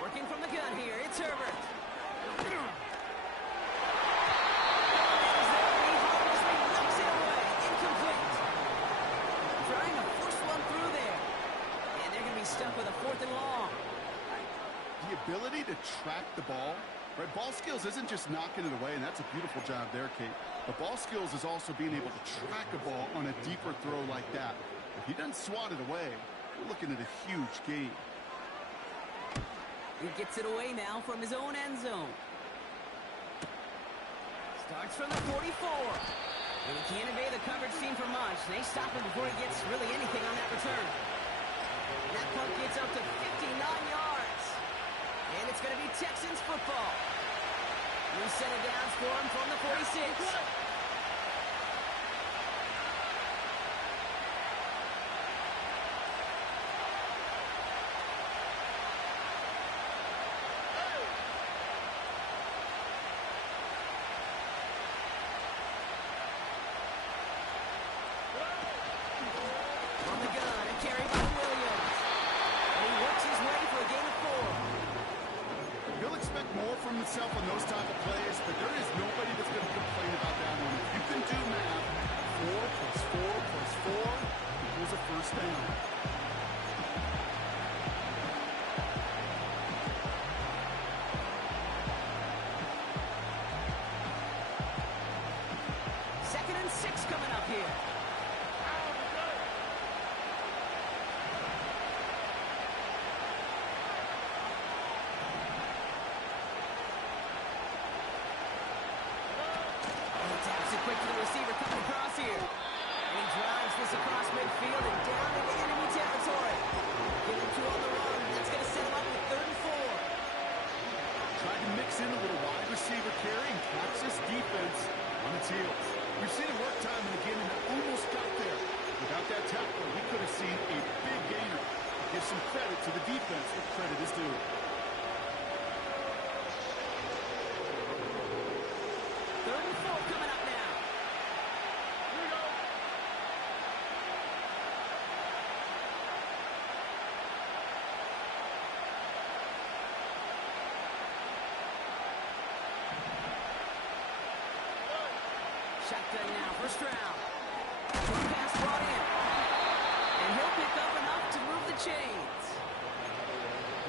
Working from the gun here, it's Herbert. Knocks it away, incomplete. Trying to force one through there. And they're going to be stuck with a 4th and long. The ability to track the ball, right? Ball skills isn't just knocking it away, and that's a beautiful job there, Kate. But ball skills is also being able to track a ball on a deeper throw like that. If he doesn't swat it away, we're looking at a huge gain. He gets it away now from his own end zone. Starts from the 44. And he can't evade the coverage team for much. They stop him before he gets really anything on that return. That punt gets up to 59 yards. And it's going to be Texans football. New set of downs for him from the 46. From the gun, a carry by Williams. And he works his way for a gain of 4. He'll expect more from himself on those type of plays, but there is nobody that's going to complain about that one. If you can do math, 4 plus 4 plus 4 equals a first down. Second and 6 coming up here. Quick to the receiver coming across here. And he drives this across midfield and down into enemy territory. Get him 2 on the run. That's going to set him up with 3rd and 4. Tried to mix in a little wide receiver carry and catch this defense on its heels. We've seen it work time and again, and it almost got there. Without that tackle, we could have seen a big gainer. Give some credit to the defense where credit is due. 3rd and 4 coming up now. Shotgun now, first round. Pass brought in. And he'll pick up enough to move the chains.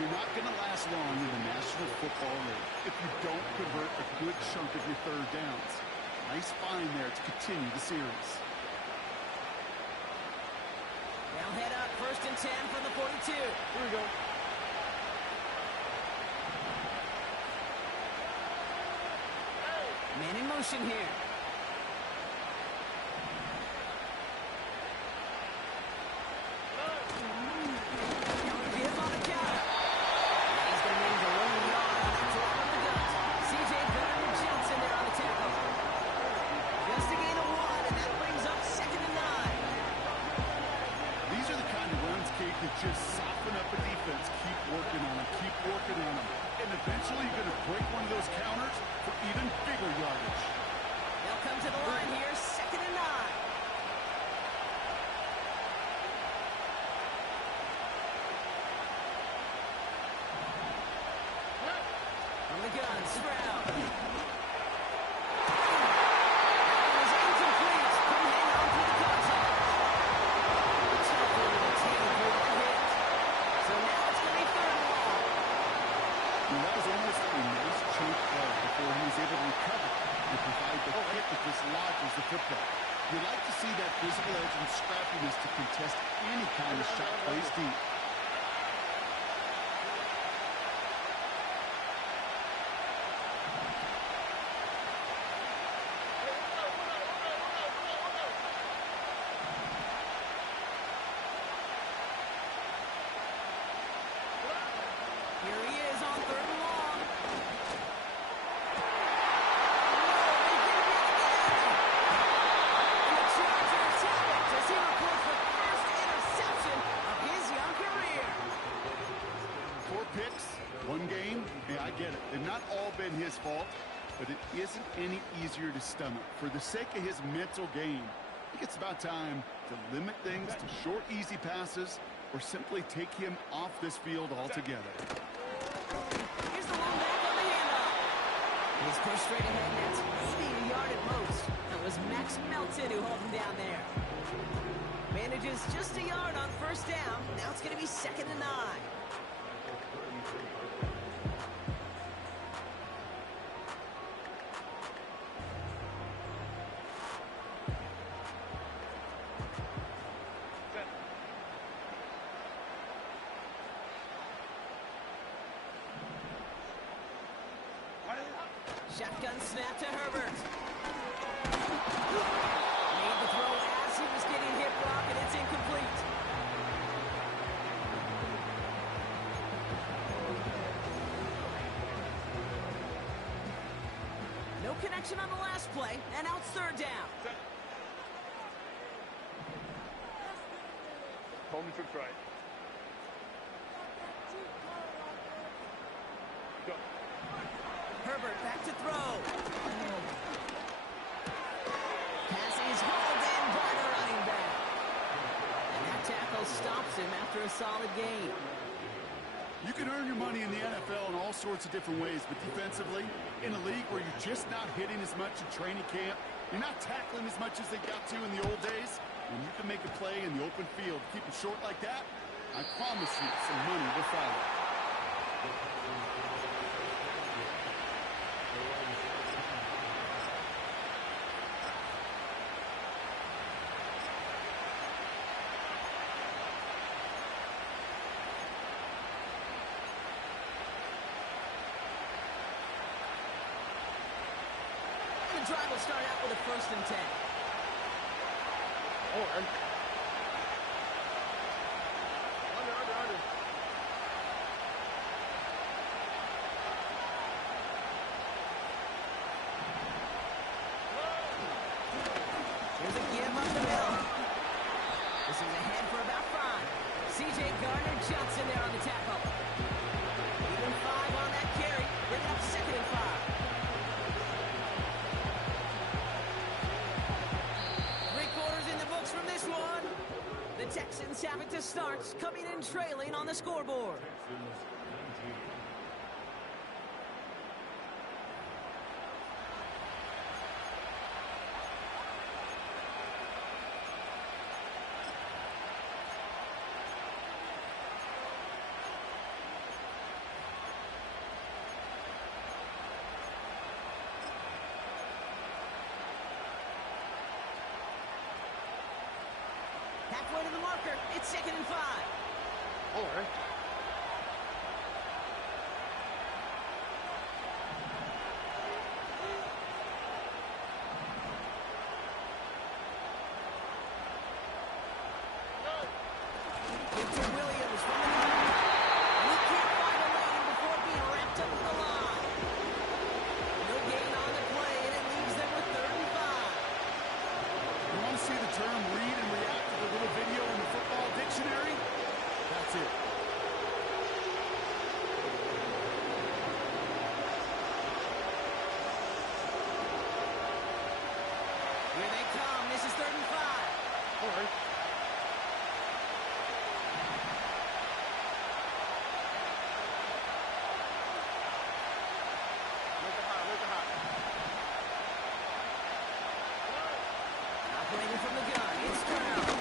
You're not going to last long in the National Football League if you don't convert a good chunk of your 3rd downs. Nice find there to continue the series. They'll head up, 1st and 10 from the 42. Here we go. Man in motion here. Give on the counter. And he's going to manage a long yard on that drop of the gut. C.J. Gardner-Johnson there on the tackle. Just a gain of 1, and that brings up 2nd and 9. These are the kind of runs, Kate, that just soften up a defense. Keep working on them. Keep working on them. And eventually you're going to break one of those counters for even bigger yardage. They'll come to the line here, 2nd and 9. From the gun, Stroud. That was incomplete. Couldn't hang on through the contact. Looks like they're going to retain for the hit. So now it's going to be 3rd and long. And that was almost a nice chunk play before he was able to recover and provide the hit that dislodges the football. You like to see that physical edge and scrappiness to contest any kind of shot plays deep. picks, one game, yeah, I get it. They've not all been his fault, but it isn't any easier to stomach. For the sake of his mental game, I think it's about time to limit things to short, easy passes or simply take him off this field altogether. Here's the long back on the handoff. He's pushed straight ahead, and that's maybe a yard at most. That was Max Melton who hauled him down there. Manages just a yard on first down. Now it's going to be 2nd and 9. Shotgun snap to Herbert. Made the throw as he was getting hit, Brock, and it's incomplete. No connection on the last play, and now it's 3rd down. Coleman trips right. Go. Herbert back to throw. Pass is hauled in by the running back. And that tackle stops him after a solid gain. You can earn your money in the NFL in all sorts of different ways, but defensively, in a league where you're just not hitting as much in training camp, you're not tackling as much as they got to in the old days, when you can make a play in the open field, keep it short like that, I promise you some money will follow. The drive will start out with a 1st and 10. Under. Here's a give up the middle. This is ahead for about 5. C.J. Gardner-Johnson there on the tackle. Even 5 on that carry. Bring it up 2nd and 5. From this one, the Texans have it to start, coming in trailing on the scoreboard. Halfway to the marker, it's 2nd and 5. All right. Victor Williams from the line. And he can't find a lane before being wrapped up in the line. No gain on the play, and it leaves them with 3rd and 5. You want to see the term read and react to the little video in the football dictionary? That's it. Here they come. This is 3rd and 5. All right. Operating from the gun, it's turnover.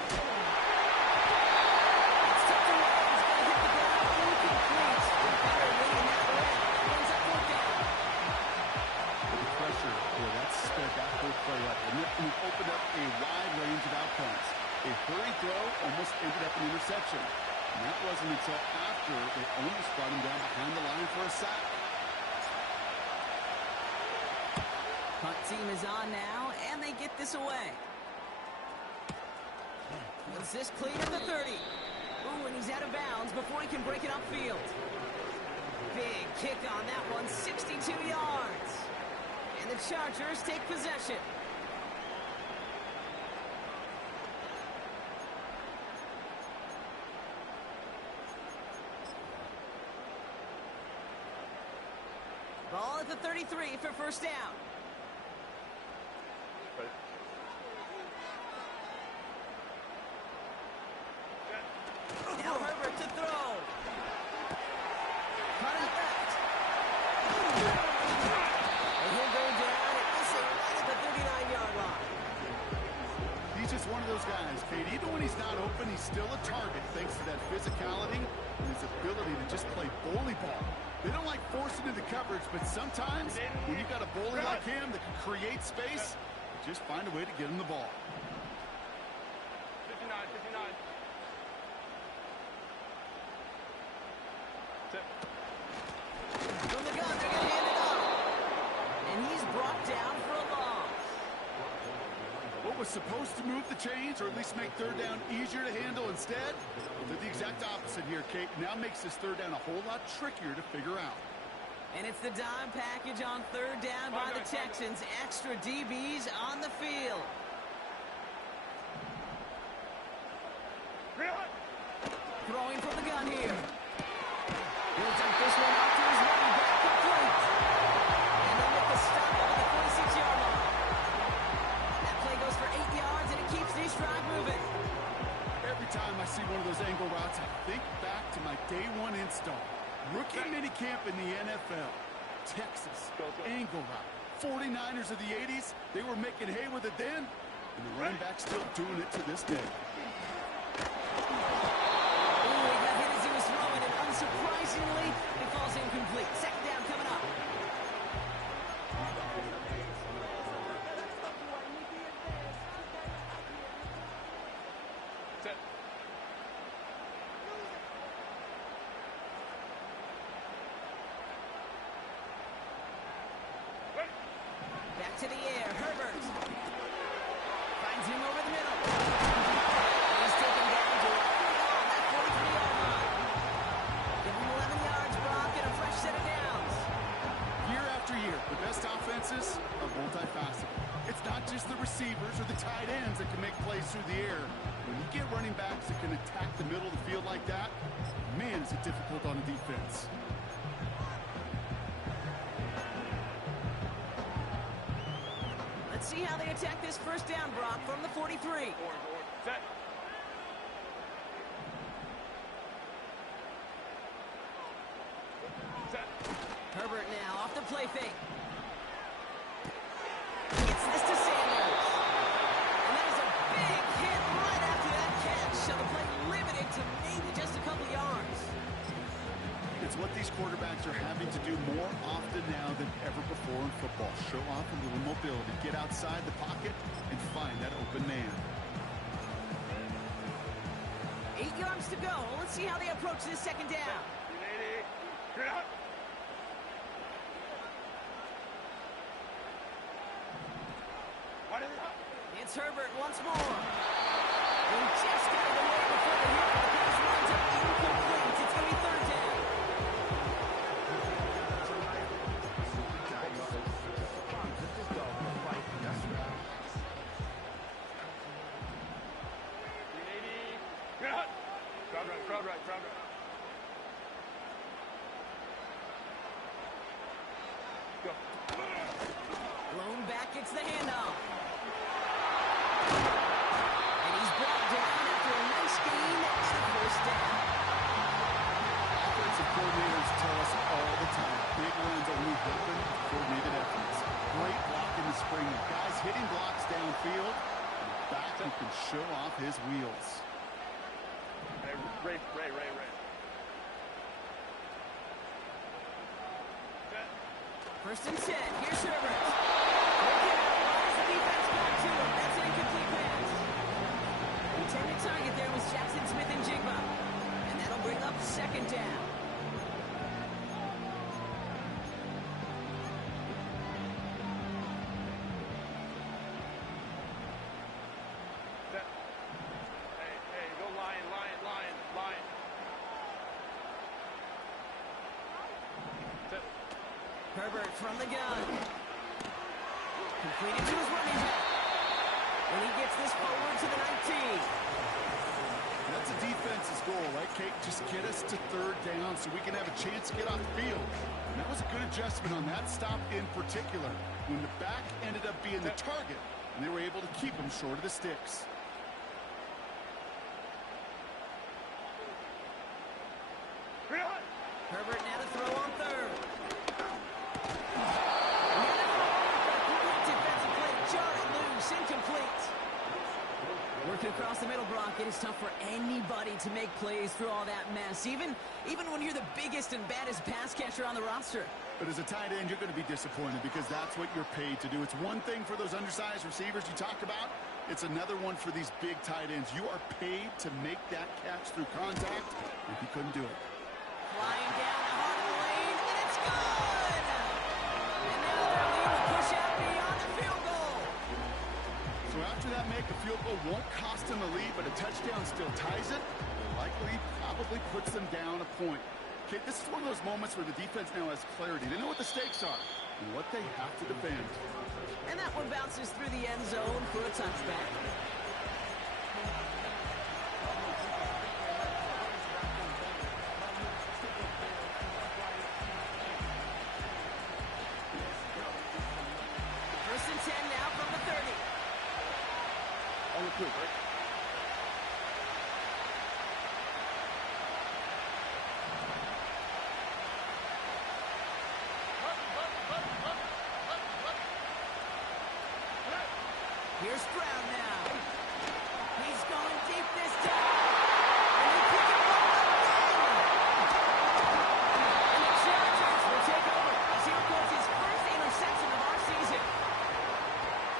It's tucked away. He's going to hit the ground. Incomplete. Better leading that way. Brings up 4th down. The pressure, boy, that whole play up. And it opened up a wide range of outcomes. A hurry throw almost ended up an interception. And that wasn't until after they almost brought him down behind the line for a sack. Punt team is on now, and they get this away. Is this clean at the 30? Ooh, and he's out of bounds before he can break it upfield. Big kick on that one, 62 yards. And the Chargers take possession. Ball at the 33 for first down. Ready. Now Herbert to throw. Cut it left. And he'll go down and this is right at the 39-yard line. He's just one of those guys, Kate. Even when he's not open, he's still a target thanks to that physicality and his ability to just play bully ball. They don't like forcing into coverage, but sometimes when you got a bully like him that can create space, just find a way to get him the ball. 59, 59. From the gun, they're going to hand it off. And he's brought down for a loss. What was supposed to move the chains, or at least make third down easier to handle instead, did the exact opposite here, Kate. Now makes this third down a whole lot trickier to figure out. And it's the dime package on third down by the Texans. Extra DBs on the field. Throwing from the gun here. He'll take this one out to his running back, complete. And they'll make the stop on the 46-yard line. That play goes for 8 yards, and it keeps these drive moving. Every time I see one of those angle routes, I think back to my day one install. Rookie minicamp in the NFL. Texas, angle route. 49ers of the 80s, they were making hay with it then, and the running back's still doing it to this day. Ooh, he got hit as he was throwing, and unsurprisingly, it falls incomplete. Second down coming up. Set. Back to the air, Herbert. Finds him over the middle. He's taken down directly on that 43-yard line. Give him 11 yards, Brock, and a fresh set of downs. Year after year, the best offenses are multifaceted. It's not just the receivers or the tight ends that can make plays through the air. When you get running backs that can attack the middle of the field like that, man, is it difficult on the defense. Let's see how they attack this first down, Brock, from the 43. Set. Set. Herbert now off the play fake. Gets this to Sanders. And that is a big hit right after that catch. So the play limited to maybe just a couple yards. It's what these quarterbacks are having to do more often now than ever before in football. Show off a little mobility, get outside the pocket, and find that open man. 8 yards to go. Let's see how they approach this second down. 380. Straight out. It's Herbert once more. He just got it away before the hit. The pass runs up incomplete. It's going to be third down. Crowd right. Go. Blown back gets the handoff. And he's brought down after a nice gain and a first down. Offensive coordinators tell us all the time, big runs only happen with coordinated efforts. Great block in the spring. Guys hitting blocks downfield, and a back who can show off his wheels. Ray. First and 10. Here's Herbert. As the defense got to him. That's an incomplete pass. Intended target there was Jackson Smith and Jigba. And that'll bring up second down. Hey, go line. Set. Herbert from the gun. Completed to his running back. And he gets this forward to the 19. That's a defense's goal, right, Kate? Just get us to third down so we can have a chance to get off the field. And that was a good adjustment on that stop in particular, when the back ended up being the target, and they were able to keep him short of the sticks. Herbert now to throw on third. Defensive play, jarred loose, incomplete. Working across the middle, Brock. It is tough for anybody to make plays through all that mess, even when you're the biggest and baddest pass catcher on the roster. But as a tight end, you're going to be disappointed because that's what you're paid to do. It's one thing for those undersized receivers you talk about. It's another one for these big tight ends. You are paid to make that catch through contact, and he couldn't do it. Flying down the heart of the lane, and it's good! And now their lead will push out beyond the field goal. So after that make, a field goal won't cost them the lead, but a touchdown still ties it. It likely probably puts them down a point. Okay, this is one of those moments where the defense now has clarity. They know what the stakes are and what they have to defend. And that one bounces through the end zone for a touchback. First and 10 now from the 30. On the quick, right? Here's Brown now. He's going deep this time. And they pick him up again. And the Chargers will take over as he records his first interception of our season.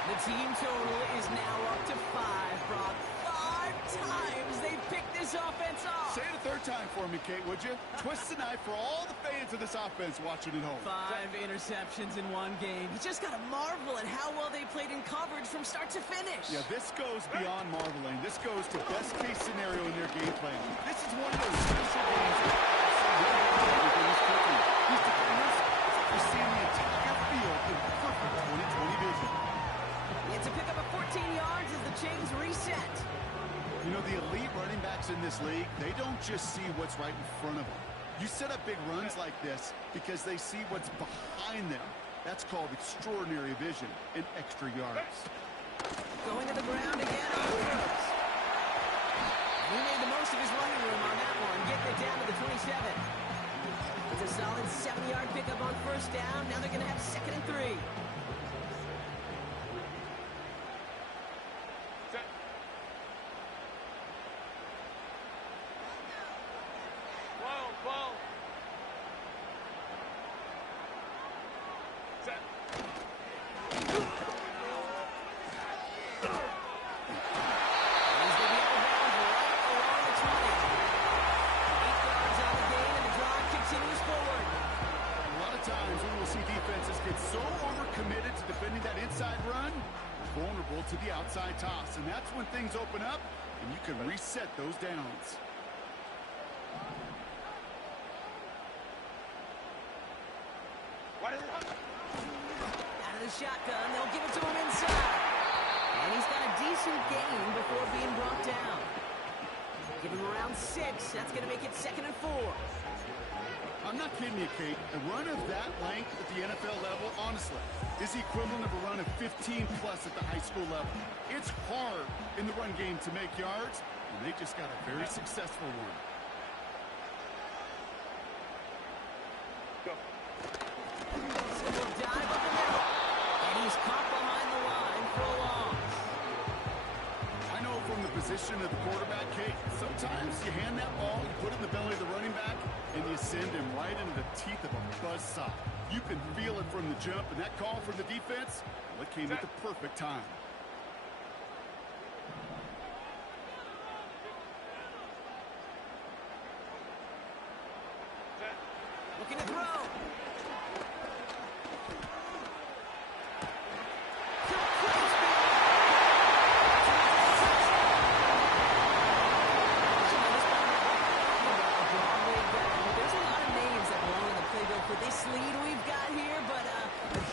The team total is now up to 5, Brock. 5 times they've picked this offense off. Say it a third time for me, Kate, would you? Twist the knife for all the fans of this offense watching at home. 5 interceptions in one game. You just got to marvel at how well they played in coverage from start to finish. Yeah, this goes beyond marveling. This goes to best-case scenario in their game plan. This is one of those special games that these defenders, it's like they're seeing the entire field in perfect 20/20 vision. It's a pickup of 14 yards as the chains reset. You know, the elite running backs in this league, they don't just see what's right in front of them. You set up big runs like this because they see what's behind them. That's called extraordinary vision and extra yards. Going to the ground again on throws. He made the most of his running room on that one, getting it down to the 27. It's a solid 7-yard pickup on first down. Now they're going to have 2nd and 3. To the outside toss, and that's when things open up and you can reset those downs. What is it? Out of the shotgun, they'll give it to him inside. And he's got a decent gain before being brought down. Give him around 6. That's going to make it 2nd and 4. I'm not kidding you, Kate. A run of that length at the NFL level, honestly, is the equivalent of a run of 15-plus at the high school level. It's hard in the run game to make yards, and they just got a very successful one. Go. Simple dive up the middle. And he's caught behind the line for a loss. I know from the position of the quarterback, Kate, sometimes you hand that ball, you put it in the belly of the running back, and you send him right into the teeth of a buzzsaw. You can feel it from the jump, and that call from the defense, well, it came at the perfect time. Looking to throw. This lead we've got here, but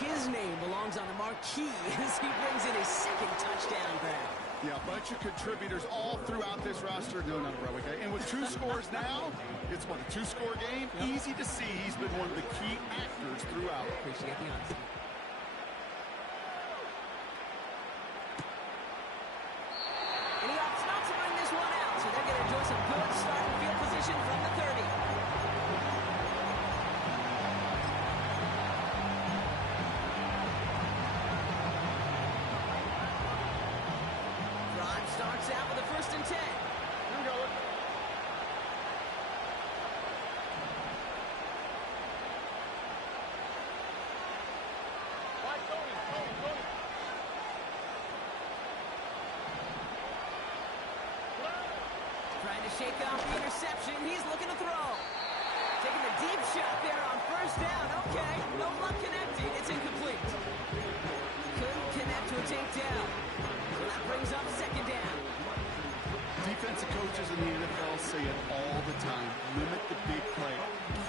his name belongs on the marquee as he brings in his 2nd touchdown grab. Yeah, a bunch of contributors all throughout this roster. No, not heroic. And with 2 scores now, it's what, a 2-score game? Yep. Easy to see he's been one of the key actors throughout. Appreciate the honesty. And he opts not to bring this one out, so they're going to enjoy some good starting field position from the 30. Starts out with a 1st and 10. I'm going. Wide going. Trying to shake off the interception. He's looking to throw. Taking the deep shot there on 1st down. Okay, no luck connecting. It's incomplete. Couldn't connect to a takedown. So that brings up 2nd down. Defensive coaches in the NFL say it all the time. Limit the big play.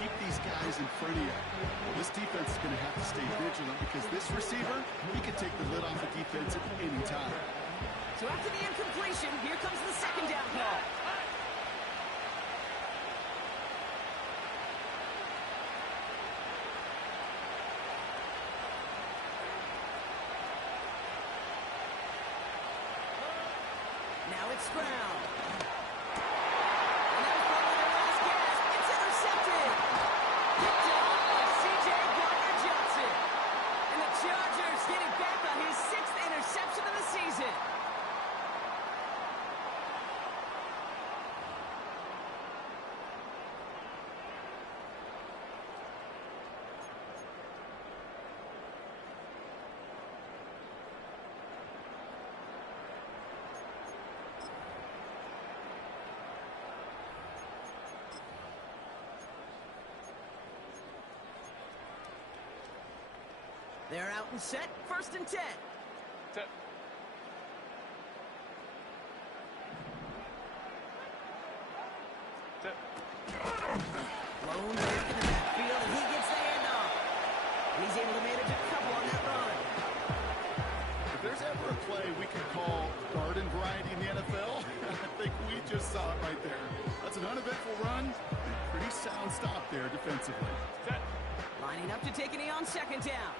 Keep these guys in front of you. Well, this defense is going to have to stay vigilant because this receiver, he can take the lid off the defense at any time. So after the incompletion, here comes the 2nd down call. Now it's Brown. And that was probably their last gasp. It's intercepted. Picked off by C.J. Gardner-Johnson. And the Chargers getting back on his 6th interception of the season. They're out and set. 1st and 10. Lone back in the backfield, and he gets the handoff. And he's able to manage a couple on that run. If there's ever a play we could call garden variety in the NFL, I think we just saw it right there. That's an uneventful run and pretty sound stop there defensively. Lining up to take a knee on 2nd down.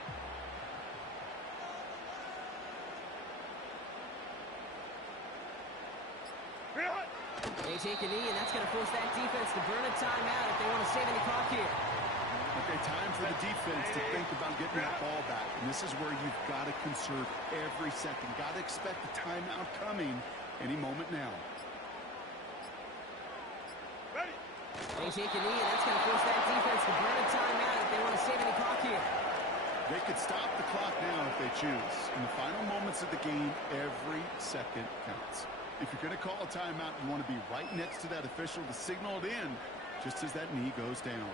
They take a knee, and that's going to force that defense to burn a timeout if they want to save any clock here. Okay, time for the defense to think about getting that ball back. And this is where you've got to conserve every second. Got to expect the timeout coming any moment now. Ready. They take a knee, and that's going to force that defense to burn a timeout if they want to save any clock here. They could stop the clock now if they choose. In the final moments of the game, every second counts. If you're going to call a timeout, you want to be right next to that official to signal it in just as that knee goes down.